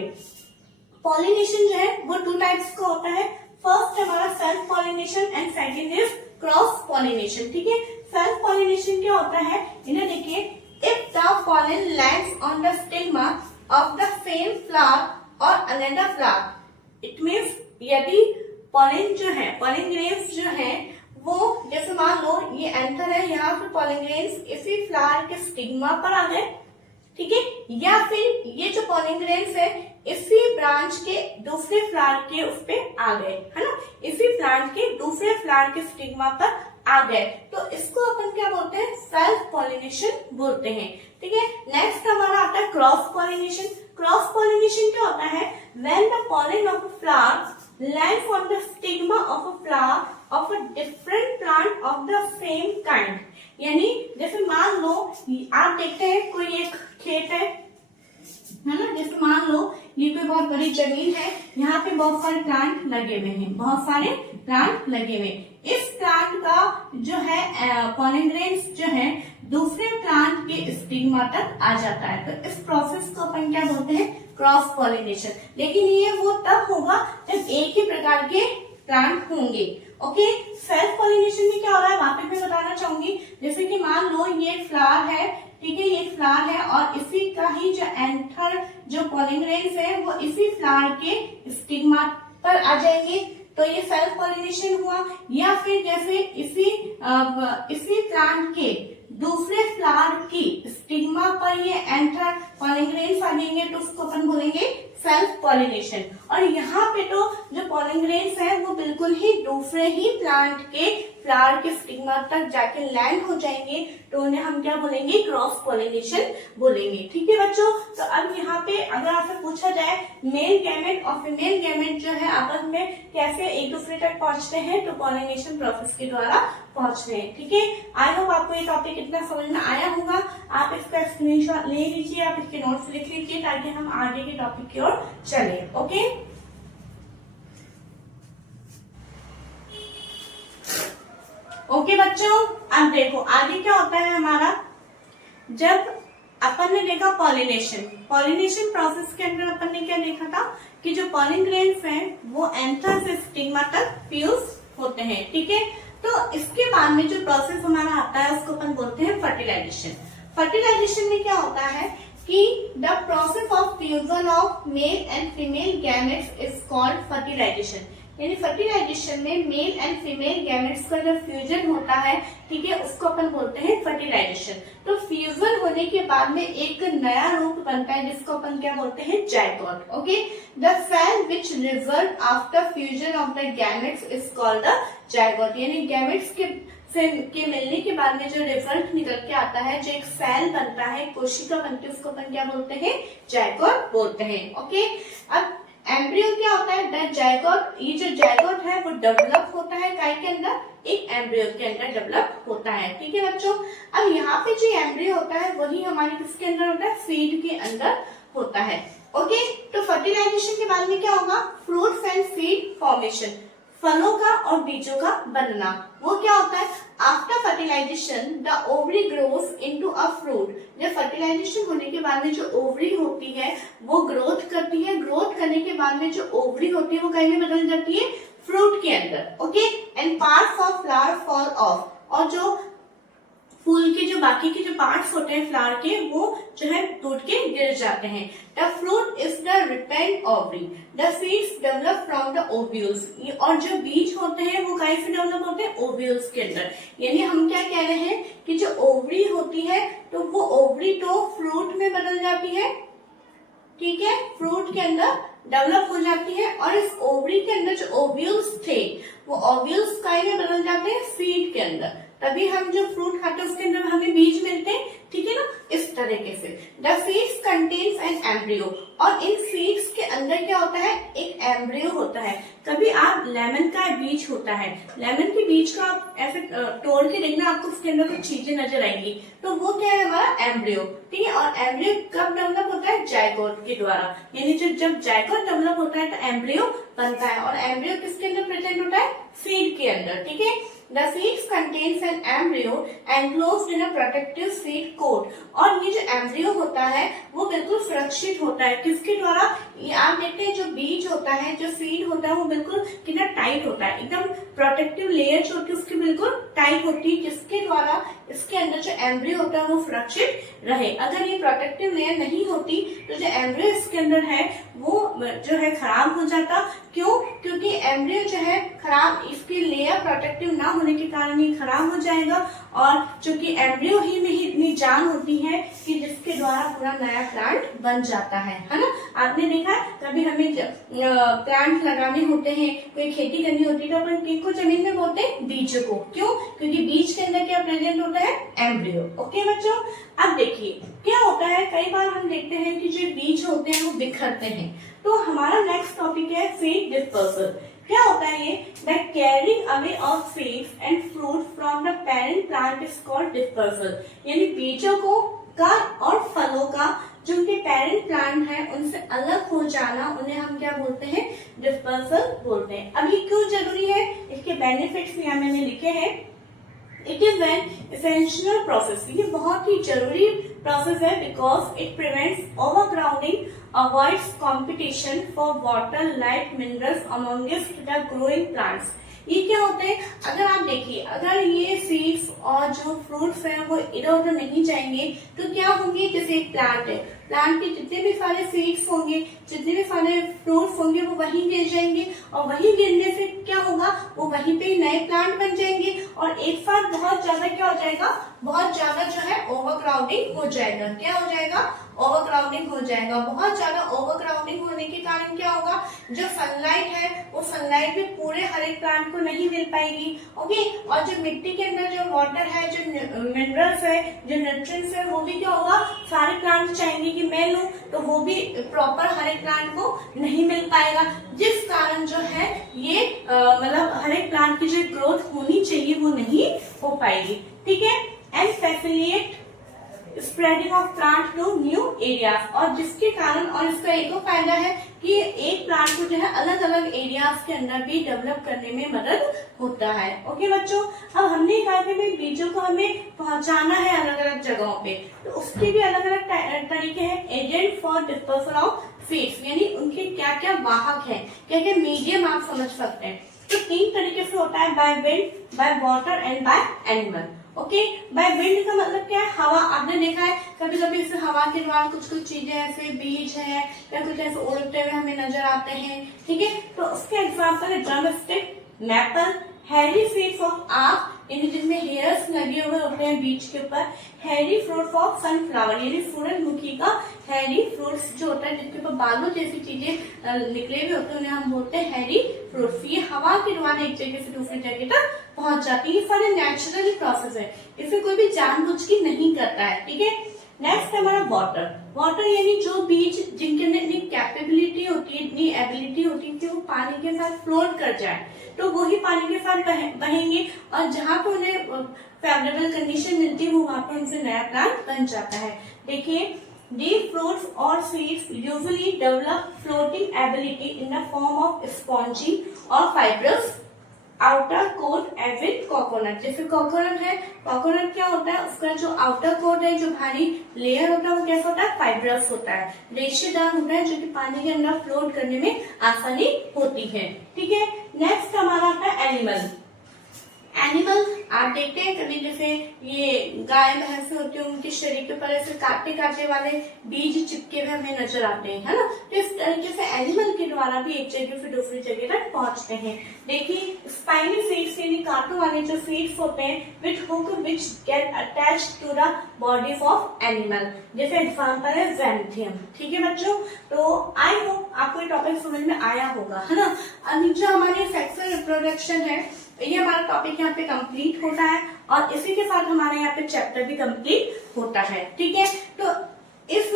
पॉलिनेशन जो है वो 2 टाइप्स का होता है। फर्स्ट हमारा self pollination and second is cross pollination, ठीक है। सेल्फ पॉलिनेशन क्या होता है, इन्हें देखिए, if the pollen lands on the stigma of the same flower और अनदर फ्लावर, इट मीन्स यदि पॉलन जो है, पॉलन ग्रेन्स जो है वो, जैसे मान लो ये एंथर है, यहाँ पे पॉलन ग्रेन्स इसी फ्लावर के स्टिग्मा पर आ गए, ठीक है, या फिर ये जो पॉलन ग्रेन्स है इसी ब्रांच के दूसरे फ्लावर के उस पे आ गए, है ना, इसी प्लांट के दूसरे फ्लावर के स्टिग्मा पर आ गए, तो इसको अपन क्या बोलते हैं, सेल्फ पॉलिनेशन बोलते हैं, ठीक है। नेक्स्ट हमारा आता है क्रॉस पॉलिनेशन। क्रॉस पॉलिनेशन क्या होता है, when the pollen of a flower lands on the stigma of a flower of a different plant of the same kind, यानी जैसे मान लो आप देखते हैं कोई एक खेत है ना, जैसे मान लो ये कोई बहुत बड़ी जमीन है, यहाँ पे बहुत सारे प्लांट लगे हुए हैं, बहुत सारे प्लांट लगे हुए, इस प्लांट का जो है पॉलन ग्रेन्स जो है दूसरे प्लांट के स्टिग्मा तक आ जाता है, तो इस प्रोसेस को अपन क्या बोलते हैं, क्रॉस पॉलिनेशन। लेकिन ये वो तब होगा जब एक ही प्रकार के प्लांट होंगे, ओके। सेल्फ पॉलिनेशन में क्या हो रहा है, वापस मैं बताना चाहूंगी, जैसे कि मान लो ये फ्लावर है, ठीक है, ये फ्लावर है और इसी का ही जो एंथर जो पॉलन ग्रेन्स है वो इसी फ्लावर के स्टिग्मा पर आ जाएंगे, तो ये सेल्फ पॉलिनेशन हुआ। या फिर जैसे इसी प्लांट के दूसरे फ्लावर की स्टिग्मा पर ये एंथर पॉलन ग्रेन्स आ जाएंगे, तो उसको अपन बोलेंगे सेल्फ पॉलिनेशन। और यहाँ पे तो जो पॉलन ग्रेन्स है वो बिल्कुल ही दूसरे ही प्लांट के फ्लावर के स्टिग्मा तक जाके लैंड हो जाएंगे, तो उन्हें हम क्या बोलेंगे, क्रॉस पॉलिनेशन बोलेंगे, ठीक है बच्चों। तो अब यहाँ पे अगर आपसे पूछा जाए मेल गैमेट और फीमेल गैमेट जो है आपस में कैसे एक दूसरे तक पहुंचते हैं, तो पॉलिनेशन प्रोसेस के द्वारा पहुंचते हैं, ठीक है। आई होप आपको ये टॉपिक इतना समझ में आया होगा। आप इसका स्क्रीनशॉट ले लीजिए, आप इसके नोट्स लिख लीजिए ताकि हम आगे के टॉपिक की ओर चले, ओके। ओके बच्चों, अब देखो आगे क्या होता है हमारा, जब अपन ने देखा पॉलिनेशन प्रोसेस के अंदर अपन ने क्या देखा था कि जो पॉलन ग्रेन्स हैं वो एंथर से स्टिग्मा तक फ्यूज होते हैं, ठीक है। तो इसके बाद में जो प्रोसेस हमारा आता है उसको अपन बोलते हैं फर्टिलाइजेशन। फर्टिलाइजेशन में क्या होता है कि the process of fusion of male and female gametes is called fertilization, यानी फर्टिलाइजेशन में मेल एंड फीमेल गैमेट्स का जो फ्यूजन होता है, ठीक है, उसको अपन बोलते हैं फर्टिलाइजेशन। तो फ्यूजन होने के बाद में एक नया रूप बनता है जिसको अपन क्या बोलते हैं, zygote, okay. The cell which result after fusion of the gametes is called the zygote, यानी गैमेट्स के मिलने के बाद में जो रिजल्ट निकल के आता है, जो एक सेल बनता है, कोशिका बनती है, उसको अपन क्या बोलते हैं, जायगोट बोलते हैं, ओके। अब एम्ब्रियो क्या होता है, द जायगोट, ये जो जायगोट है वो डेवलप होता है काय के अंदर, एक एम्ब्रियो के अंदर डेवलप होता है, ठीक है बच्चों। अब यहाँ पे जो एम्ब्रियो होता है वही हमारे किसके अंदर होता है, सीड के अंदर होता है, ओके। तो फर्टिलाइजेशन के बाद में क्या होगा, फ्रूट्स एंड सीड फॉर्मेशन, फलों का और बीजों का बनना, वो क्या होता है, after fertilization the ovary grows into a fruit, जब फर्टिलाइजेशन होने के बाद में जो ओवरी होती है वो ग्रोथ करती है, ग्रोथ करने के बाद में जो ओवरी होती है वो कहीं में बदल जाती है, फ्रूट के अंदर, okay. And parts of flower fall of, और जो फूल के जो बाकी के जो पार्ट्स होते हैं फ्लावर के, वो जो है टूट के गिर जाते हैं। The fruit is the repent ovary, the seeds develop from the ovules. और जो बीज होते हैं वो कहीं से डेवलप होते हैं? ओव्यूल्स के अंदर। यानी हम क्या कह रहे हैं कि जो ओवरी होती है तो वो ओवरी तो फ्रूट में बदल जाती है, ठीक है, फ्रूट के अंदर डेवलप हो जाती है, और इस ओवरी के अंदर जो ओव्यूल्स थे वो ओव्यूल्स काय में बदल जाते हैं? सीड के अंदर। तभी हम जो फ्रूट खाते हैं उसके अंदर हमें बीज मिलते हैं, ठीक है ना, इस तरीके से। The seeds contains an embryo, और इन सीड्स के अंदर क्या होता है? एक एम्ब्रियो होता है। कभी आप लेमन का बीज होता है, लेमन के बीज को आप ऐसे तोड़ के देखना, आपको उसके अंदर कुछ चीजें नजर आएंगी, तो वो क्या है? हमारा एम्ब्रियो, ठीक है। और एम्ब्रियो कब डेवलप होता है? जायगोट के द्वारा। यानी जब जायगोट डेवलप होता है तो एम्ब्रियो बनता है, और एम्ब्रियो किसके अंदर प्रेजेंट होता है? सीड के अंदर, ठीक है। The seeds contains an embryo enclosed in a protective seed coat, और ये जो एम्ब्रियो होता है वो बिल्कुल सुरक्षित होता है, किसके द्वारा? ये आप देखते हैं जो बीज होता है, जो सीड होता है, वो बिल्कुल कितना टाइट होता है, एकदम प्रोटेक्टिव लेयर जो होती है उसकी बिल्कुल टाइट होती है, जिसके द्वारा इसके अंदर जो एम्ब्रियो होता है वो सुरक्षित रहे। अगर ये प्रोटेक्टिव लेयर नहीं होती तो जो एम्ब्रियो इसके अंदर है वो जो है खराब हो जाता। क्यों? क्योंकि एम्ब्रियो जो है खराब, इसकी लेयर प्रोटेक्टिव ना होने के कारण ये खराब हो जाएगा, और चूंकि एम्ब्रियो ही में ही इतनी जान होती है कि जिसके द्वारा पूरा नया प्लांट बन जाता है ना। आपने देखा कभी हमें प्लांट लगाने होते हैं, कोई खेती करनी होती है, तो अपन किसको जमीन में बोते हैं? बीज को। क्यों? क्योंकि बीज के अंदर क्या प्रेजेंट होता है? एम्ब्रियो। ओके बच्चों, अब देखिए क्या होता है, कई बार हम देखते हैं कि जो बीज होते हैं वो बिखरते हैं। तो हमारा नेक्स्ट टॉपिक है सीड डिस्पर्सल। क्या होता है ये? The carrying away of seeds and fruit from the parent plant is called dispersal. यानी बीजों को का और फलों का जो उनके पेरेंट प्लांट है उनसे अलग हो जाना, उन्हें हम क्या बोलते हैं? डिस्पर्सल बोलते हैं। अब ये क्यों जरूरी है? इसके बेनिफिट्स यहाँ मैंने लिखे हैं। It is an essential process, ये बहुत ही जरूरी प्रोसेस है, because it prevents overcrowding, avoids competition for water, light, minerals amongst the growing plants. ये क्या होता है? अगर आप देखिए, अगर ये सीड्स और जो फ्रूट्स हैं वो इधर उधर नहीं जाएंगे तो क्या होंगे? जैसे एक प्लांट है, प्लांट के जितने भी सारे सीड्स होंगे, जितने भी सारे फ्रूट्स होंगे, वो वहीं गिर जाएंगे, और वहीं गिरने से क्या होगा? वो वहीं पे नए प्लांट बन जाएंगे, और एक साथ बहुत ज्यादा क्या हो जाएगा? बहुत ज्यादा जो है ओवरक्राउडिंग हो जाएगा। क्या हो जाएगा? ओवरक्राउडिंग हो जाएगा। बहुत ज्यादा ओवरक्राउडिंग होने के कारण क्या होगा? जो सनलाइट है वो सनलाइट भी पूरे हर एक प्लांट को नहीं मिल पाएगी। ओके, और जो मिट्टी के अंदर जो वाटर है, जो मिनरल्स है, जो न्यूट्रिएंट्स है, वो भी क्या होगा? सारे प्लांट चाहेंगे कि मैं लूं, तो वो भी प्रॉपर हर एक प्लांट को नहीं मिल पाएगा, जिस कारण जो है ये मतलब हर एक प्लांट की जो ग्रोथ होनी चाहिए वो नहीं हो पाएगी, ठीक है। And facilitate spreading of plant to new areas, और जिसके कारण, और इसका एक और फायदा है कि एक प्लांट को जो है अलग अलग एरियाज के अंदर भी डेवलप करने में मदद होता है। ओके बच्चों, अब हमने कहा कि बीजों को हमें पहुंचाना है अलग अलग जगहों पे, तो उसके भी अलग अलग तरीके हैं। Agent for dispersal of seeds, यानी उनके क्या क्या वाहक है, क्या क्या मीडियम आप समझ सकते हैं। तो 3 तरीके से होता है, by wind, by water and by animal. Okay, by wind का मतलब क्या है? हवा। आपने देखा है कभी कभी इस हवा के द्वारा कुछ कुछ चीजें ऐसे बीज है या कुछ ऐसे उड़ते हुए हमें नजर आते हैं, ठीक है। तो उसके एग्जाम्पल है drum stick, maple, Harry seeds of आक, यानी जिनमें हेयर्स लगे हुए होते हैं बीज के ऊपर, हैरी फ्रूट ऑफ सनफ्लावर, यानी सूरजमुखी का हैरी फ्रूट्स जो होता है, जिनके ऊपर बालों जैसी चीजें निकले हुए होते हैं, उन्हें हम बोलते हैं हैरी फ्रूट्स। ये हवा के द्वारा एक जगह से दूसरी जगह तक पहुंच जाती है। ये सारे नेचुरल प्रोसेस है, इसे कोई भी जानबूझ के नहीं करता है, ठीक है। नेक्स्ट है हमारा वाटर। वाटर यानी जो बीज जिनके अंदर इतनी कैपेबिलिटी होती है, इतनी एबिलिटी होती है कि वो पानी के साथ फ्लोट कर जाए, तो वो ही पानी के साथ बहेंगे, और जहाँ पे उन्हें फेवरेबल कंडीशन मिलती है वो वहां पर उनसे नया प्लांट बन जाता है। देखिए, these fruits or seeds usually develop floating ability in the form of spongy or fibrous outer coat as with coconut. जैसे कोकोनट है, कोकोनट क्या होता है? उसका जो आउटर कोट है, जो भारी लेयर होता है, वो कैसा होता है? फाइब्रस होता है, रेशेदार होता है, जो कि पानी के अंदर फ्लोट करने में आसानी होती है, ठीक है। नेक्स्ट हमारा आता है एनिमल। एनिमल आप देखते हैं कभी, जैसे ये गाय भैंस होती है, उनके शरीर के ऊपर ऐसे काटे काटे वाले बीज चिपके हुए हमें नजर आते हैं, है ना। तो इस तरीके से एनिमल के द्वारा भी एक जगह से दूसरी जगह तक पहुंचते हैं। देखिए स्पाइनी फीट्स यानी कांटों वाले जो फीट्स होते हैं with hook which get attached to the body of animal, जैसे एग्जांपल है ज़ैंथियम। ठीक है बच्चों, तो आई होप आपको ये टॉपिक समझ में आया होगा, है ना। अब जो हमारी सेक्सुअल रिप्रोडक्शन है, ये हमारा टॉपिक यहाँ पे कंप्लीट होता है और इसी के साथ हमारे यहाँ पे चैप्टर भी कंप्लीट होता है। ठीक है, तो इस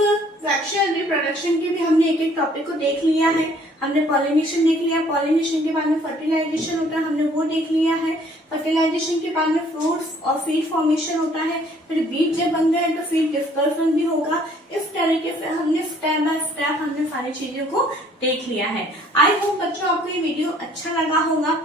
सेक्सुअल रिप्रोडक्शन के भी हमने एक एक टॉपिक को देख लिया है। हमने पॉलिनेशन देख लिया, पॉलिनेशन के बाद में फर्टिलाइजेशन होता है, हमने वो देख लिया है। फर्टिलाइजेशन के बाद में फ्रूट्स और सीड फॉर्मेशन होता है, फिर बीज जब बन गए तो सीड डिस्पर्सन भी होगा। इस तरीके से हमने स्टेप बाय स्टेप हमने सारी चीजों को देख लिया है। आई होप बच्चों आपको ये वीडियो अच्छा लगा होगा,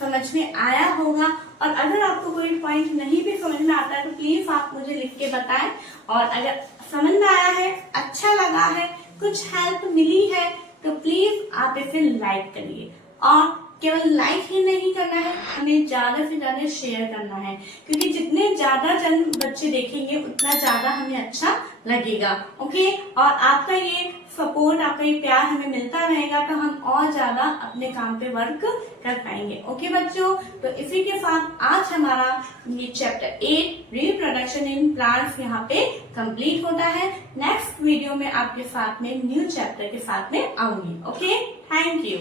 समझ में आया होगा, और अगर आपको कोई पॉइंट नहीं भी समझ में आता है तो प्लीज आप मुझे लिख के बताएं। और अगर समझ में आया है, अच्छा लगा है, कुछ हेल्प मिली है तो प्लीज आप इसे लाइक करिए, और केवल लाइक ही नहीं करना है, हमें ज्यादा से ज्यादा शेयर करना है, क्योंकि जितने ज्यादा जन बच्चे देखेंगे उतना ज्यादा हमें अच्छा लगेगा। ओके, और आपका ये सपोर्ट, आपका ये प्यार हमें मिलता रहेगा तो हम और ज्यादा अपने काम पे वर्क कर पाएंगे। ओके बच्चों, तो इसी के साथ आज हमारा ये चैप्टर 8 रिप्रोडक्शन इन प्लांट्स यहाँ पे कंप्लीट होता है। नेक्स्ट वीडियो में आपके साथ में न्यू चैप्टर के साथ में आऊंगी। Okay, thank you.